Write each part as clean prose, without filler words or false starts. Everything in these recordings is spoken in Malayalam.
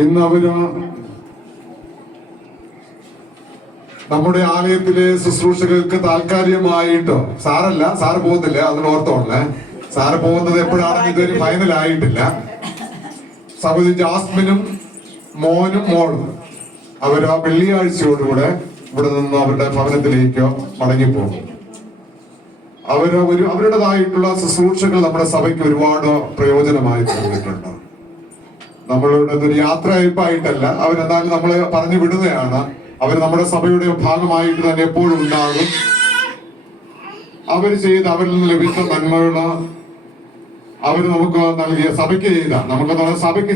ഇന്ന് അവര് നമ്മുടെ ആലയത്തിലെ ശുശ്രൂഷകൾക്ക് താൽക്കാലികമായിട്ട് സാറ് പോകുന്നില്ല, അതിന് ഓർത്തോളേ. സാറ് പോകുന്നത് എപ്പോഴാണെന്ന് ഇതൊരു ഫൈനൽ ആയിട്ടില്ല. സഹോദരി ജാസ്മിനും മോനും മോളും അവർ ആ വെള്ളിയാഴ്ചയോടുകൂടെ ഇവിടെ നിന്ന് അവരുടെ ഭവനത്തിലേക്ക് മടങ്ങിപ്പോകും. അവരുടേതായിട്ടുള്ള ശുശ്രൂഷകൾ നമ്മുടെ സഭയ്ക്ക് ഒരുപാട് പ്രയോജനമായി തീർന്നിട്ടുണ്ട്. നമ്മളുടെ ഒരു യാത്രയയപ്പായിട്ടല്ല, അവരെന്തായാലും നമ്മളെ പറഞ്ഞു വിടുന്നതാണ്. അവർ നമ്മുടെ സഭയുടെ ഭാഗമായിട്ട് തന്നെ എപ്പോഴും ഉണ്ടാകും. അവരിൽ നിന്ന് ലഭിച്ച നന്മകള്, അവർ നമുക്ക് നൽകിയ സഭയ്ക്ക്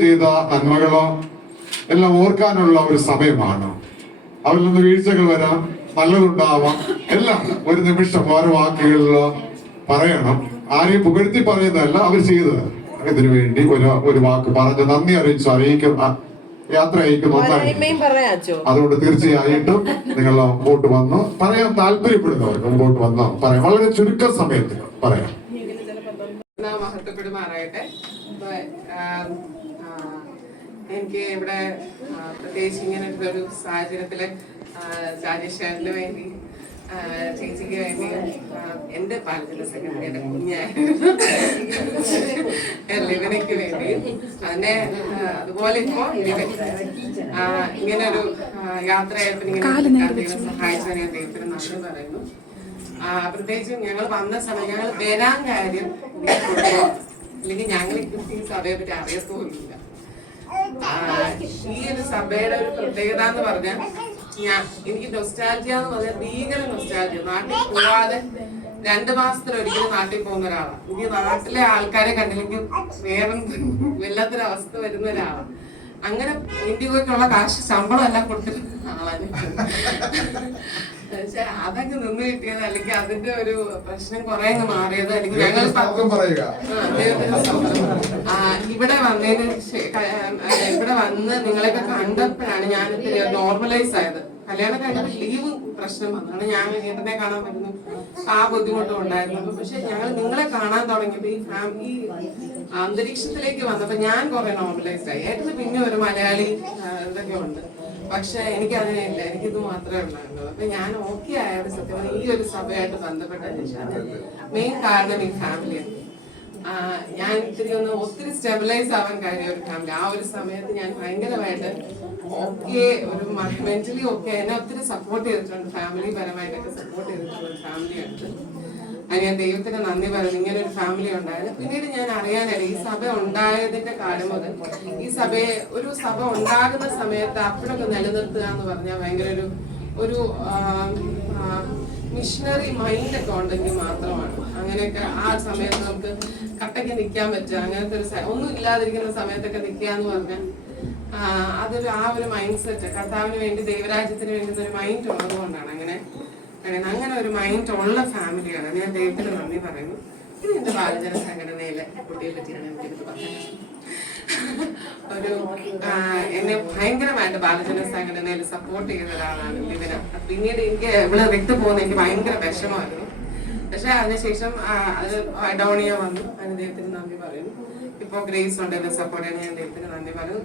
ചെയ്ത നന്മകളോ എല്ലാം ഓർക്കാനുള്ള ഒരു സമയമാണ്. അവരിൽ നിന്ന് വീഴ്ചകൾ വരാം, നല്ലതുണ്ടാവാം, എല്ലാം ഒരു നിമിഷം ഓരോ വാക്കുകളിൽ പറയണം. ആരെയും പുകഴ്ത്തി പറയുന്നതല്ല, അവർ ചെയ്തത് ഇതിനു വേണ്ടി ഒരു വാക്ക് പറഞ്ഞ് നന്ദി യാത്ര അയക്കുന്നു. അതുകൊണ്ട് തീർച്ചയായിട്ടും നിങ്ങൾ മുമ്പോട്ട് വന്ന് പറയാൻ താല്പര്യപ്പെടുന്നവർക്ക് മുമ്പോട്ട് വന്ന് പറയാം. വളരെ ചുരുക്ക സമയത്ത് പറയാം. മഹത്വപ്പെടുമാറാകട്ടെ. എനിക്ക് ഇവിടെ പ്രത്യേകിച്ച് ഇങ്ങനെ ഒരു സാഹചര്യത്തില് രാജേഷ് വേണ്ടി, ചേച്ചിക്ക് വേണ്ടി, എന്റെ പാലത്തിലെ സെക്രട്ടറിയുടെ കുഞ്ഞായിരുന്നു ലിവനയ്ക്ക് വേണ്ടി, അതിനെ അതുപോലെ ഇപ്പോ ലിവൻ ഇങ്ങനൊരു യാത്രയായപ്പോൾ ഇങ്ങനെ സഹായിച്ചതിന് ഞാൻ ദൈവത്തിന് നന്ദി പറയുന്നു. പ്രത്യേകിച്ചും ഞങ്ങൾ വന്ന സമയം ഞങ്ങൾ വരാൻ കാര്യം അല്ലെങ്കിൽ ഞങ്ങൾ ഈ സഭയെ പറ്റി അറിയത്തോന്നില്ല. ഈ ഒരു സഭയുടെ ഒരു പ്രത്യേകത എന്ന് പറഞ്ഞാൽ എനിക്ക് നൊസ്റ്റാൾജിയ എന്ന് പറഞ്ഞാൽ ഭീകര നൊസ്റ്റാൾജിയ. നാട്ടിൽ പോവാതെ 2 മാസത്തിലൊരിക്കലും നാട്ടിൽ പോകുന്ന ഒരാളാണ്. എനിക്ക് നാട്ടിലെ ആൾക്കാരെ കണ്ടില്ലെങ്കിൽ വേറെ വല്ലാത്തൊരവസ്ഥ വരുന്ന ഒരാളാണ്. അങ്ങനെ ഇന്ത്യക്കുള്ള കാശ് ശമ്പളം എല്ലാം കൊടുത്തിട്ട് ആളാണ്. പക്ഷെ അതങ്ങ് നിന്ന് കിട്ടിയത്, അല്ലെങ്കിൽ അതിന്റെ ഒരു പ്രശ്നം കുറെ അങ്ങ് മാറിയത്, അല്ലെങ്കിൽ ഞങ്ങൾ ഇവിടെ വന്ന് നിങ്ങളെയൊക്കെ കണ്ടപ്പോഴാണ് ഞാൻ ഇത്തിരി നോർമലൈസ് ആയത്. കല്യാണം കഴിഞ്ഞപ്പോൾ ലീവ് പ്രശ്നം വന്നാണ് ഞാൻ ഏട്ടനെ കാണാൻ പറ്റുന്നു, ആ ബുദ്ധിമുട്ടും ഉണ്ടായിരുന്നു. പക്ഷെ ഞങ്ങൾ നിങ്ങളെ കാണാൻ തുടങ്ങിയപ്പോൾ ഈ അന്തരീക്ഷത്തിലേക്ക് വന്നപ്പോ ഞാൻ കുറെ നോർമലൈസ്ഡ് ആയി. ഏട്ടന് പിന്നെ ഒരു മലയാളി ഇതൊക്കെ ഉണ്ട്, പക്ഷെ എനിക്ക് അതിനില്ല, എനിക്കിത് മാത്രമേ ഉണ്ടായിരുന്നുള്ളൂ. അപ്പൊ ഞാൻ ഓക്കെ ആയത് സത്യം ഈ ഒരു സഭയായിട്ട് ബന്ധപ്പെട്ട മെയിൻ കാരണം ഈ ഫാമിലിയാണ്. ഞാൻ ഒത്തിരി സ്റ്റെബിലൈസ് ആവാൻ കാര്യം ഒരു ഫാമിലി. ആ ഒരു സമയത്ത് ഞാൻ ഭയങ്കരമായിട്ട് ഓക്കെ, ഒരു മെന്റലി ഓക്കെ, എന്നെ ഒത്തിരി സപ്പോർട്ട് ചെയ്തിട്ടുണ്ട്, ഫാമിലി പരമായിട്ടൊക്കെ സപ്പോർട്ട് ചെയ്തിട്ടുള്ള ഒരു ഫാമിലിയാണ്. അത് ഞാൻ ദൈവത്തിന് നന്ദി പറയുന്നു, ഇങ്ങനെ ഒരു ഫാമിലി ഉണ്ടായത്. പിന്നീട് ഞാൻ അറിയാനില്ല, ഈ സഭ ഉണ്ടായതിന്റെ കാലം മുതൽ ഈ ഒരു സഭ ഉണ്ടാകുന്ന സമയത്ത് അപ്പോഴൊക്കെ നിലനിർത്തുക എന്ന് പറഞ്ഞാൽ ഭയങ്കര ഒരു മിഷണറി മൈൻഡ് ഒക്കെ ഉണ്ടെങ്കിൽ മാത്രമാണ് അങ്ങനെയൊക്കെ ആ സമയത്ത് നമുക്ക് കട്ടയ്ക്ക് നിൽക്കാൻ പറ്റുക. അങ്ങനത്തെ ഒരു ഒന്നും ഇല്ലാതിരിക്കുന്ന സമയത്തൊക്കെ നിൽക്കുക എന്ന് പറഞ്ഞാൽ അതൊരു ഒരു മൈൻഡ് സെറ്റ്, കർത്താവിന് വേണ്ടി ദൈവരാജ്യത്തിന് വേണ്ടി ഒരു മൈൻഡ് ഉള്ളതുകൊണ്ടാണ് അങ്ങനെ ഒരു മൈൻഡ് ഉള്ള ഫാമിലിയാണ്. ഞാൻ ദൈവത്തിന് നന്ദി പറയുന്നു. ഇത് എന്റെ ബാലജന സംഘടനയിലെ കുട്ടിയെ പറ്റിയാണ് എനിക്കിത് പറഞ്ഞത്. എന്നെ ഭയങ്കരമായിട്ട് ബാലജന സംഘടനയിൽ സപ്പോർട്ട് ചെയ്യുന്ന ഒരാളാണ് ലിവിന. പിന്നീട് എനിക്ക് ഇവിടെ വിട്ടു പോകുന്ന എനിക്ക് ഭയങ്കര വിഷമമായിരുന്നു. പക്ഷെ അതിനുശേഷം ഡോണിയ വന്നു, അതിന് ദൈവത്തിന് നന്ദി പറയുന്നു. ഇപ്പൊ ഗ്രേസ് ഉണ്ട് എന്നെ സപ്പോർട്ട് ചെയ്യാൻ, ഞാൻ ദൈവത്തിന് നന്ദി പറയുന്നു.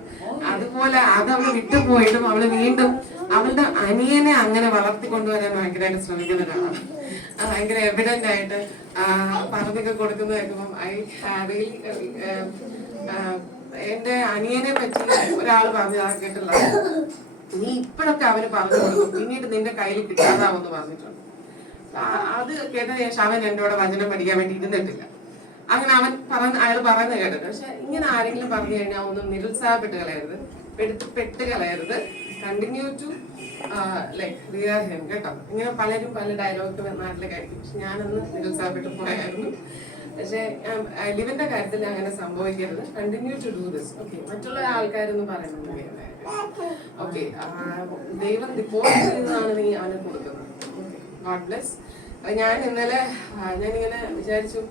അതുപോലെ അത് അവള് വിട്ടുപോയിട്ടും അവള് വീണ്ടും അവളുടെ അനിയനെ അങ്ങനെ വളർത്തിക്കൊണ്ടുവരാൻ ഭയങ്കരമായിട്ട് ശ്രമിക്കുന്ന ഒരാളാണ്. ഭയങ്കര എവിഡന്റ് ആയിട്ട് പറഞ്ഞൊക്കെ കൊടുക്കുന്ന കേൾക്കുമ്പം എന്റെ അനിയനെ പറ്റി ഒരാൾ പറഞ്ഞു കേട്ടില്ല, നീ ഇപ്പോഴൊക്കെ അവന് പറഞ്ഞു കൊടുക്കും, പിന്നീട് നിന്റെ കയ്യിൽ കിട്ടാതാവെന്ന് പറഞ്ഞിട്ടുണ്ട്. അത് കേട്ട ശേഷം അവൻ എന്നോട് വചനം പഠിക്കാൻ വേണ്ടി ഇരുന്നിട്ടില്ല. അങ്ങനെ അയാൾ പറയുന്നത് കേട്ടത്. പക്ഷെ ഇങ്ങനെ ആരെങ്കിലും പറഞ്ഞു കഴിഞ്ഞാൽ ഒന്നും നിരുത്സാഹപ്പെട്ട് കളയരുത്. കണ്ടിന്യൂ ടു റിയർ ഹിം കേട്ടോ. ഇങ്ങനെ പലരും പല ഡയലോഗ് നാട്ടിലേക്ക് ആയിരിക്കും. പക്ഷെ ഞാനൊന്ന് നിരുത്സാഹപ്പെട്ട് പോയായിരുന്നു. പക്ഷെ ലിവിന്റെ കാര്യത്തിൽ അങ്ങനെ സംഭവിക്കരുത്. Continue to do this. Okay, മറ്റുള്ള ആൾക്കാരൊന്നും പറയുന്നത് ഓക്കെ, ദൈവം റിപ്പോർട്ട് ചെയ്യുന്നതാണ് നീ അവന് കൊടുക്കുന്നത്. Okay, God bless. ഞാൻ ഇന്നലെ ഞാനിങ്ങനെ വിചാരിച്ചു,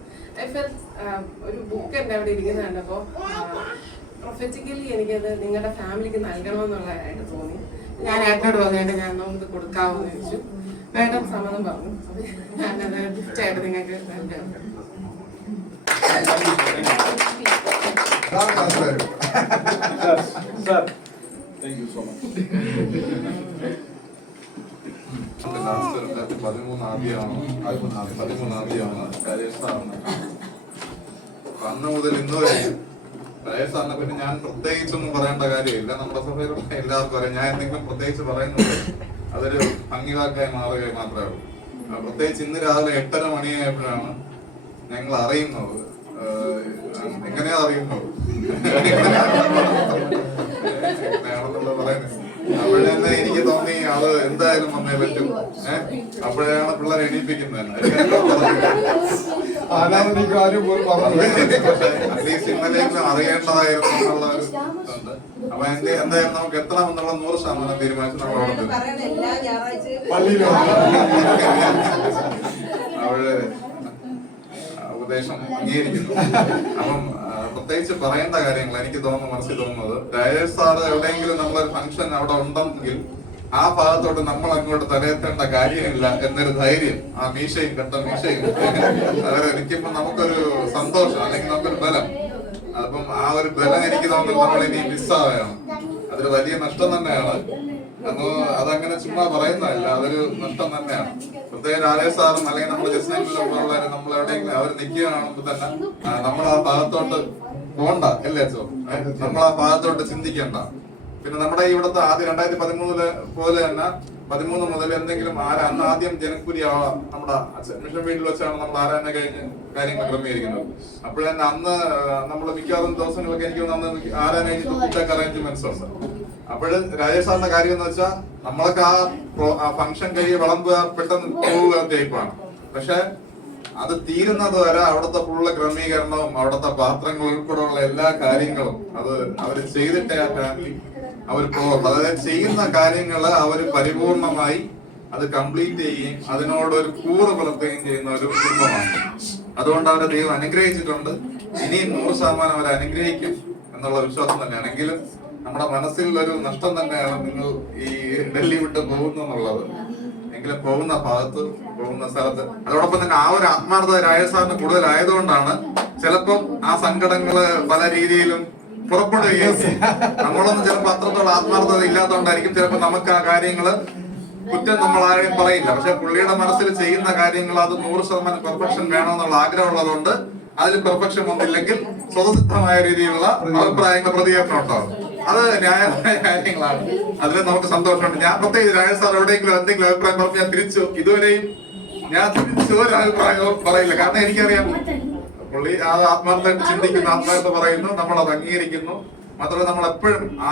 ഒരു ബുക്ക് എൻ്റെ അവിടെ ഇരിക്കുന്നത് കണ്ടപ്പോ പ്രൊഫറ്റിക്കലി എനിക്കത് നിങ്ങളുടെ ഫാമിലിക്ക് നൽകണമെന്നുള്ളതായിട്ട് തോന്നി. ഞാൻ ഏട്ടനോട് പറഞ്ഞിട്ട് ഞാൻ നമുക്ക് കൊടുക്കാമെന്ന് ചോദിച്ചു. മേഡം സമ്മതം പറഞ്ഞു. ഞാനത് ഗിഫ്റ്റായിട്ട് നിങ്ങൾക്ക് നൽകാം. Sir, thank you so much. 13 ആദ്യമാണ് രാജേഷ് സാറിന്. അന്ന് മുതൽ ഇന്ന് വരെ രാജേഷ് സാറിനെ പിന്നെ ഞാൻ പ്രത്യേകിച്ചൊന്നും പറയേണ്ട കാര്യമില്ല. നമ്മുടെ സഭയിലുള്ള എല്ലാവർക്കും അറിയാം. ഞാൻ എന്തെങ്കിലും പ്രത്യേകിച്ച് പറയുന്നത് അതൊരു ഭംഗിവാക്കായി മാറുകയും മാത്രമേ ഉള്ളൂ. പ്രത്യേകിച്ച് ഇന്ന് രാവിലെ 8:30 മണിയായപ്പോഴാണ് ഞങ്ങൾ അറിയുന്നത്. എങ്ങനെയാ അറിയുന്നത്? എങ്ങനെയാണെന്നുള്ള പറയുന്നത് അപ്പോഴെന്നെ എനിക്ക് തോന്നി അത് എന്തായാലും വന്നേ പറ്റും. അപ്പോഴാണ് പിള്ളേരെ എണീപ്പിക്കുന്നത്. അറ്റ്ലീസ്റ്റ് ഇന്നലെയെങ്കിലും അറിയേണ്ടതായിരുന്നു എന്നുള്ള ഒരു ഇതുണ്ട്. അപ്പൊ എന്തായാലും നമുക്ക് എത്തണമെന്നുള്ള 100% തീരുമാനിച്ചു നമ്മൾ അവിടെ ഉപദേശം അംഗീകരിക്കുന്നു. അപ്പം പ്രത്യേകിച്ച് പറയേണ്ട കാര്യങ്ങൾ എനിക്ക് തോന്നുന്നു, മനസ്സിൽ തോന്നുന്നത് രാജേഷ് സാറ് എവിടെയെങ്കിലും നമ്മളൊരു ഫംഗ്ഷൻ അവിടെ ഉണ്ടെങ്കിൽ ആ ഭാഗത്തോട്ട് നമ്മൾ അങ്ങോട്ട് തലയെത്തേണ്ട കാര്യമില്ല എന്നൊരു ധൈര്യം, ആ മീശയും കെട്ട മീശയും അതായത് എനിക്കിപ്പോ നമുക്കൊരു സന്തോഷം അല്ലെങ്കിൽ നമുക്കൊരു ബലം, അതിപ്പം ആ ഒരു ബലം എനിക്ക് തോന്നുന്നു നമ്മൾ ഇനി മിസ്സാവുകയാണ്. അതൊരു വലിയ നഷ്ടം തന്നെയാണ്. അതങ്ങനെ ചുമ്മാ പറയുന്നതല്ല, അതൊരു നഷ്ടം തന്നെയാണ്. പ്രത്യേകം രാജേഷ് സാറും അല്ലെങ്കിൽ നമ്മൾ ജസ്റ്റിനുള്ളവരെ നമ്മൾ എവിടെയെങ്കിലും അവർ നിൽക്കുകയാണെങ്കിൽ തന്നെ നമ്മൾ ആ ഭാഗത്തോട്ട് പോണ്ട, അല്ലേ അച്ചോ? നമ്മൾ ആ ഭാഗത്തോട്ട് ചിന്തിക്കണ്ട. പിന്നെ നമ്മുടെ ഇവിടുത്തെ ആദ്യം 2013 പോലെ തന്നെ 13 മുതൽ എന്തെങ്കിലും അന്ന് ആദ്യം ജനക്കൂലി നമ്മുടെ മിഷൻ വീട്ടിൽ വെച്ചാണ് നമ്മൾ ആരാധന കഴിഞ്ഞ് കാര്യങ്ങൾ ക്രമീകരിക്കുന്നത്. അപ്പോഴന്നെ അന്ന് നമ്മൾ മിക്കവാറും ദിവസങ്ങളൊക്കെ എനിക്ക് അന്ന് ആരാധന കഴിഞ്ഞിട്ട് ഫുഡൊക്കെ അറേഞ്ച്മെന്റ്സ് ഉണ്ട്. അപ്പോൾ രാജേഷ് സാറിന്റെ കാര്യം എന്ന് വെച്ചാൽ നമ്മളൊക്കെ ആ ഫംഗ്ഷൻ കഴിയെ വിളമ്പുക പെട്ടെന്ന് പോവുക ടൈപ്പാണ്. പക്ഷെ അത് തീരുന്നത് വരെ അവിടുത്തെ ഫുള്ള് ക്രമീകരണവും അവിടുത്തെ പാത്രങ്ങൾ ഉൾപ്പെടെയുള്ള എല്ലാ കാര്യങ്ങളും അത് അവര് ചെയ്തിട്ടേ ആ ഫാമിലി അവർ പോകും. അതായത് ചെയ്യുന്ന കാര്യങ്ങള് അവര് പരിപൂർണമായി അത് കംപ്ലീറ്റ് ചെയ്യുകയും അതിനോട് ഒരു കൂറ് പുലർത്തുകയും ചെയ്യുന്ന ഒരു കുടുംബമാണ്. അതുകൊണ്ട് അവരെ ദൈവം അനുഗ്രഹിച്ചിട്ടുണ്ട്. ഇനിയും 100% അവരെ അനുഗ്രഹിക്കും എന്നുള്ള വിശ്വാസം തന്നെയാണ്. എങ്കിലും നമ്മുടെ മനസ്സിൽ ഒരു നഷ്ടം തന്നെയാണ് നിങ്ങൾ ഈ ഡൽഹി വിട്ട് പോകുന്നു എന്നുള്ളത്. എങ്കിലും പോകുന്ന ഭാഗത്ത് പോകുന്ന സ്ഥലത്ത് അതോടൊപ്പം തന്നെ ആ ഒരു ആത്മാർത്ഥത രാജേഷ് സാറിന് കൂടുതലായതുകൊണ്ടാണ് ചിലപ്പോൾ ആ സങ്കടങ്ങള് പല രീതിയിലും പുറപ്പെടുകയും നമ്മളൊന്നും ചിലപ്പോൾ അത്രത്തോളം ആത്മാർത്ഥത ഇല്ലാത്തതുകൊണ്ടായിരിക്കും ചിലപ്പോൾ നമുക്ക് ആ കാര്യങ്ങള് കുറ്റം നമ്മൾ ആരെയും പറയില്ല. പക്ഷെ പുള്ളിയുടെ മനസ്സിൽ ചെയ്യുന്ന കാര്യങ്ങൾ അത് 100% പെർഫെക്ഷൻ വേണമെന്നുള്ള ആഗ്രഹമുള്ളതുകൊണ്ട് അതിൽ പെർഫെക്ഷൻ ഒന്നില്ലെങ്കിൽ സ്വതസിദ്ധമായ രീതിയിലുള്ള അഭിപ്രായങ്ങൾ പ്രതികരണം ഉണ്ടാവും. അത് ന്യായമായ കാര്യങ്ങളാണ്. അതിൽ നമുക്ക് സന്തോഷമുണ്ട്. ഞാൻ പ്രത്യേകിച്ച് രാജേഷ് സാർ എവിടെയെങ്കിലും എന്തെങ്കിലും അഭിപ്രായം പറഞ്ഞു ഞാൻ ഇതുവരെയും ഞാൻ തിരിച്ചു ഒരു അഭിപ്രായവും പറയില്ല. കാരണം എനിക്കറിയാം പുള്ളി ആ ആത്മാർത്ഥമായിട്ട് ചിന്തിക്കുന്നു, ആത്മാർത്ഥ പറയുന്നു, നമ്മൾ അത് അംഗീകരിക്കുന്നു. മാത്രമല്ല നമ്മൾ എപ്പോഴും ആ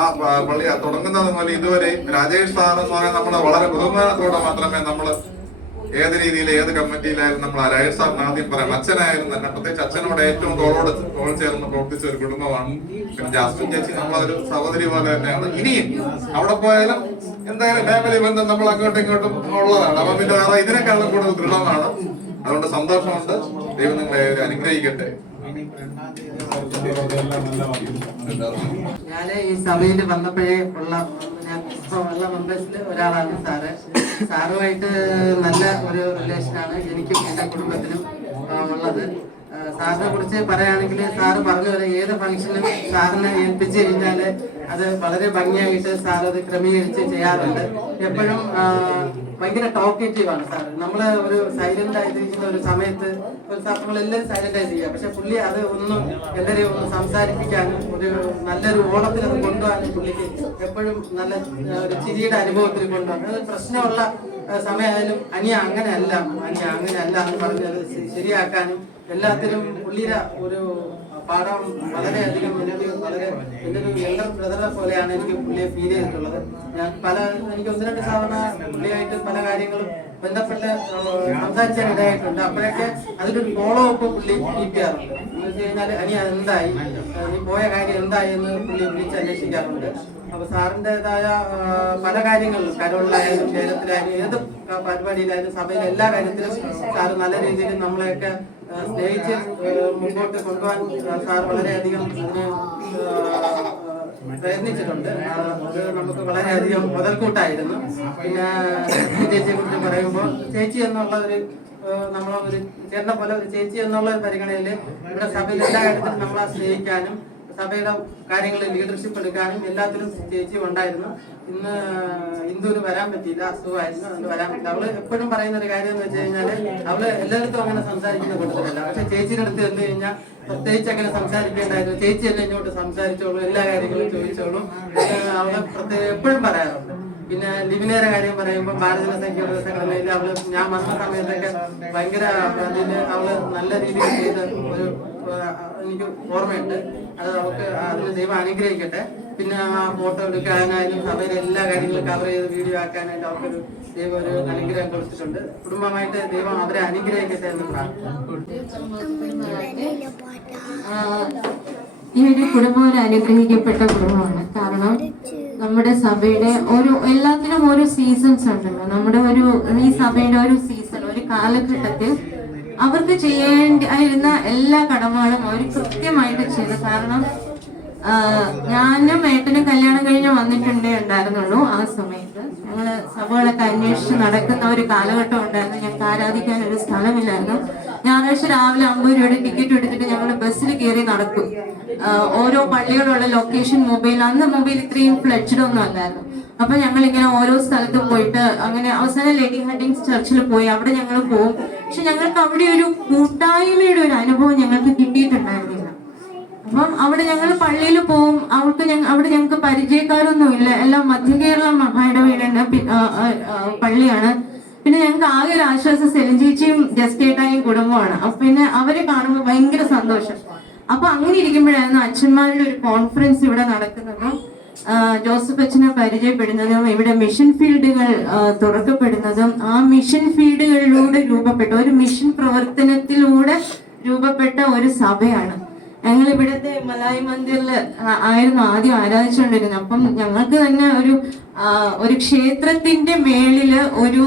പള്ളി തുടങ്ങുന്നത് പോലെ ഇതുവരെയും രാജേഷ് സാർ എന്ന് പറയാൻ നമ്മള് വളരെ ബഹുമാനത്തോടെ മാത്രമേ നമ്മള് ഏത് രീതിയിൽ ഏത് കമ്മിറ്റിയിലായാലും നമ്മൾ ആ രാജേഷ് സാറിന് ആദ്യം പറയാം. അച്ഛനായാലും തന്നെ പ്രത്യേകിച്ച് അച്ഛനോട് ഏറ്റവും തോൾ ചേർന്ന് പ്രവർത്തിച്ച ഒരു കുടുംബമാണ്. പിന്നെ ജാസ്മിൻ ചേച്ചി നമ്മളൊരു സഹോദരി പോലെ തന്നെയാണ്. ഇനിയും അവിടെ പോയാലും എന്തായാലും ഫാമിലി ബന്ധം നമ്മൾ അങ്ങോട്ടും ഇങ്ങോട്ടും ഉള്ളതാണ്. അപ്പൊ പിന്നെ വേറെ ഇതിനേക്കാളും കൂടുതൽ ദൃഢമാണ്. അതുകൊണ്ട് സന്തോഷമുണ്ട്. ദൈവം നിങ്ങളെ അനുഗ്രഹിക്കട്ടെ. ഞാൻ ഈ സഭയിൽ വന്നപ്പോഴേ ഞാൻ ഉള്ള മെമ്പേഴ്സിൽ ഒരാളാണ് സാറ്. സാറുമായിട്ട് നല്ല ഒരു റിലേഷനാണ് എനിക്കും എൻ്റെ കുടുംബത്തിനും ഉള്ളത്. സാറിനെ കുറിച്ച് പറയുകയാണെങ്കിൽ സാറ് പറഞ്ഞ പോലെ ഏത് ഫംഗ്ഷനും സാറിനെ ഏൽപ്പിച്ച് കഴിഞ്ഞാൽ അത് വളരെ ഭംഗിയായിട്ട് സാർ അത് ക്രമീകരിച്ച് ചെയ്യാറുണ്ട്. എപ്പോഴും ഭയങ്കര ടോക്കേറ്റീവാണ് സാർ. നമ്മൾ ഒരു സൈലന്റ് ആയിട്ടിരിക്കുന്ന ഒരു സമയത്ത് നമ്മളെല്ലാവരും സൈലന്റ് ആയിട്ട് ചെയ്യുക. പക്ഷെ പുള്ളി അത് ഒന്നും എല്ലാവരെയും ഒന്ന് സംസാരിപ്പിക്കാനും ഒരു നല്ലൊരു ഓണത്തിൽ അത് കൊണ്ടുപോകാനും പുള്ളിക്ക് എപ്പോഴും നല്ല ഒരു ചിരിയുടെ അനുഭവത്തിൽ കൊണ്ടുപോകാൻ അത് പ്രശ്നമുള്ള സമയമായാലും അനിയ അങ്ങനെയല്ല എന്ന് പറഞ്ഞത് ശരിയാക്കാനും എല്ലാത്തിനും പുള്ളിയുടെ ഒരു പാഠം വളരെയധികം വളരെ എൻ്റെ ഒരു യങ്ങർ ബ്രദറെ പോലെയാണ് എനിക്ക് പുള്ളിയെ ഫീൽ ചെയ്തിട്ടുള്ളത്. ഞാൻ എനിക്ക് 1-2 തവണ പുള്ളിയായിട്ട് പല കാര്യങ്ങളും ബന്ധപ്പെട്ട് സംസാരിക്കാൻ ഇടയായിട്ടുണ്ട്. അപ്പോഴൊക്കെ അതിലൊരു ഫോളോ അപ്പ് പുള്ളി കീപ്പ് ചെയ്യാറുണ്ട്. എന്ന് വെച്ച് കഴിഞ്ഞാൽ അനിയ എന്തായി, നീ പോയ കാര്യം എന്തായി എന്ന് പുള്ളി വിളിച്ച് അന്വേഷിക്കാറുണ്ട്. അപ്പൊ സാറിൻ്റെതായ പല കാര്യങ്ങളിലും കരോളിലായാലും കേരളത്തിലായാലും ഏത് പരിപാടിയിലായാലും സഭയിലെ എല്ലാ കാര്യത്തിലും സാറ് നല്ല രീതിയിൽ നമ്മളെയൊക്കെ സ്നേഹിച്ച് മുമ്പോട്ട് കൊണ്ടുപോകാൻ സാർ വളരെയധികം അതിന് പ്രയത്നിച്ചിട്ടുണ്ട്. അത് നമുക്ക് വളരെയധികം മുതൽക്കൂട്ടായിരുന്നു. പിന്നെ ചേച്ചിയെ കുറിച്ച് പറയുമ്പോൾ ചേച്ചി എന്നുള്ള ഒരു നമ്മളൊരു ചേട്ടനെ പോലെ ഒരു ചേച്ചി എന്നുള്ള ഒരു പരിഗണനയിൽ ഇവിടെ സഭയിൽ എല്ലാ കാര്യത്തിലും നമ്മളെ സ്നേഹിക്കാനും സഭയുടെ കാര്യങ്ങളിൽ ലീഡർഷിപ്പ് എടുക്കാനും എല്ലാത്തിനും ചേച്ചി ഉണ്ടായിരുന്നു. ഇന്ന് ഇന്ദുവിന് വരാൻ പറ്റിയില്ല, അസുഖമായിരുന്നു, അതുകൊണ്ട് വരാൻ പറ്റില്ല. അവള് എപ്പോഴും പറയുന്ന ഒരു കാര്യം എന്ന് വെച്ച് കഴിഞ്ഞാല് അവള് എല്ലായിടത്തും അങ്ങനെ സംസാരിക്കുന്ന കൂട്ടത്തിലല്ല. പക്ഷെ ചേച്ചിയുടെ അടുത്ത് ചെന്ന് കഴിഞ്ഞാൽ പ്രത്യേകിച്ച് അങ്ങനെ സംസാരിക്കേണ്ടായിരുന്നു. ചേച്ചി എല്ലാം ഇങ്ങോട്ട് സംസാരിച്ചോളൂ, എല്ലാ കാര്യങ്ങളും ചോദിച്ചോളും. അവള് പ്രത്യേകം എപ്പോഴും പറയാറുണ്ട്. പിന്നെ ലിബിനയുടെ കാര്യം പറയുമ്പോൾ ഭാരതീയ സംഖ്യയുടെ സംഘടനയിൽ അവള് ഞാൻ വന്ന സമയത്തൊക്കെ ഭയങ്കര അതിന് അവള് നല്ല രീതിയിൽ ചെയ്ത ഒരു എനിക്ക് ഓർമ്മയുണ്ട്. അത് അവൾക്ക് അതിന് ദൈവം അനുഗ്രഹിക്കട്ടെ. പിന്നെ ആ ഫോട്ടോ എടുക്കാനായാലും സഭയിലെ എല്ലാ കാര്യങ്ങളും കവർ ചെയ്ത് വീഡിയോ ആക്കാനായിട്ട് അവർക്കൊരു ദൈവം ഒരു അനുഗ്രഹം കൊടുത്തിട്ടുണ്ട്. കുടുംബമായിട്ട് ദൈവം അവരെ അനുഗ്രഹിക്കട്ടെ എന്ന് ഈ ഒരു കുടുംബം ഒരു അനുഗ്രഹിക്കപ്പെട്ട കുടുംബമാണ്. കാരണം നമ്മുടെ സഭയുടെ എല്ലാത്തിനും ഓരോ സീസൺസ് ഉണ്ടല്ലോ. നമ്മുടെ ഈ സഭയുടെ ഒരു സീസൺ, ഒരു കാലഘട്ടത്തിൽ അവർക്ക് ചെയ്യേണ്ടിയിരുന്ന എല്ലാ കടമകളും അവർ കൃത്യമായിട്ട് ചെയ്തു. കാരണം ഞാനും ഏട്ടനും കല്യാണം കഴിഞ്ഞ് ഉണ്ടായിരുന്നുള്ളൂ. ആ സമയത്ത് ഞങ്ങള് സഭകളൊക്കെ അന്വേഷിച്ച് നടക്കുന്ന ഒരു കാലഘട്ടം ഉണ്ടായിരുന്നു. ഞങ്ങൾക്ക് ആരാധിക്കാൻ ഒരു സ്ഥലമില്ലായിരുന്നു. ഞായറാഴ്ച രാവിലെ 50 രൂപയുടെ ടിക്കറ്റ് എടുത്തിട്ട് ഞങ്ങൾ ബസ്സിൽ കയറി നടക്കും. ഓരോ പള്ളികളുള്ള ലൊക്കേഷൻ അന്ന് മൊബൈൽ ഇത്രയും ഫ്ലെഡ്ജഡ് ഒന്നും അല്ലായിരുന്നു. അപ്പൊ ഞങ്ങൾ ഇങ്ങനെ ഓരോ സ്ഥലത്തും പോയിട്ട് അങ്ങനെ അവസാനം ലേഡി ഹണ്ടിങ്സ് ചർച്ചിൽ പോയി. അവിടെ ഞങ്ങൾ പോകും. പക്ഷെ ഞങ്ങൾക്ക് അവിടെ ഒരു കൂട്ടായ്മയുടെ ഒരു അനുഭവം ഞങ്ങൾക്ക് കിട്ടിയിട്ടുണ്ടായിരുന്നില്ല. അപ്പം അവിടെ ഞങ്ങൾ പള്ളിയിൽ പോകും. അവിടെ ഞങ്ങൾക്ക് പരിചയക്കാരൊന്നുമില്ല. എല്ലാം മധ്യ കേരള മഹായിടവയുടെ പള്ളിയാണ്. പിന്നെ ഞങ്ങൾക്ക് ആകെ ഒരു ആശ്വാസം സെലിഞ്ചേച്ചിയും ജസ്റ്റേട്ടായും കുടുംബമാണ്. അപ്പൊ പിന്നെ അവരെ കാണുമ്പോൾ ഭയങ്കര സന്തോഷം. അപ്പൊ അങ്ങനെ ഇരിക്കുമ്പോഴായിരുന്നു അച്ഛന്മാരുടെ ഒരു കോൺഫറൻസ് ഇവിടെ നടക്കുന്നതും ജോസഫ് അച്ഛനെ പരിചയപ്പെടുന്നതും ഇവിടെ മിഷൻ ഫീൽഡുകൾ തുറക്കപ്പെടുന്നതും ആ മിഷൻ ഫീൽഡുകളിലൂടെ രൂപപ്പെട്ട ഒരു മിഷൻ പ്രവർത്തനത്തിലൂടെ രൂപപ്പെട്ട ഒരു സഭയാണ്. ഞങ്ങൾ ഇവിടുത്തെ മലായി മന്ദിറിൽ ആയിരുന്നു ആദ്യം ആരാധിച്ചുകൊണ്ടിരുന്നത്. അപ്പം ഞങ്ങൾക്ക് തന്നെ ഒരു ക്ഷേത്രത്തിന്റെ മേളില് ഒരു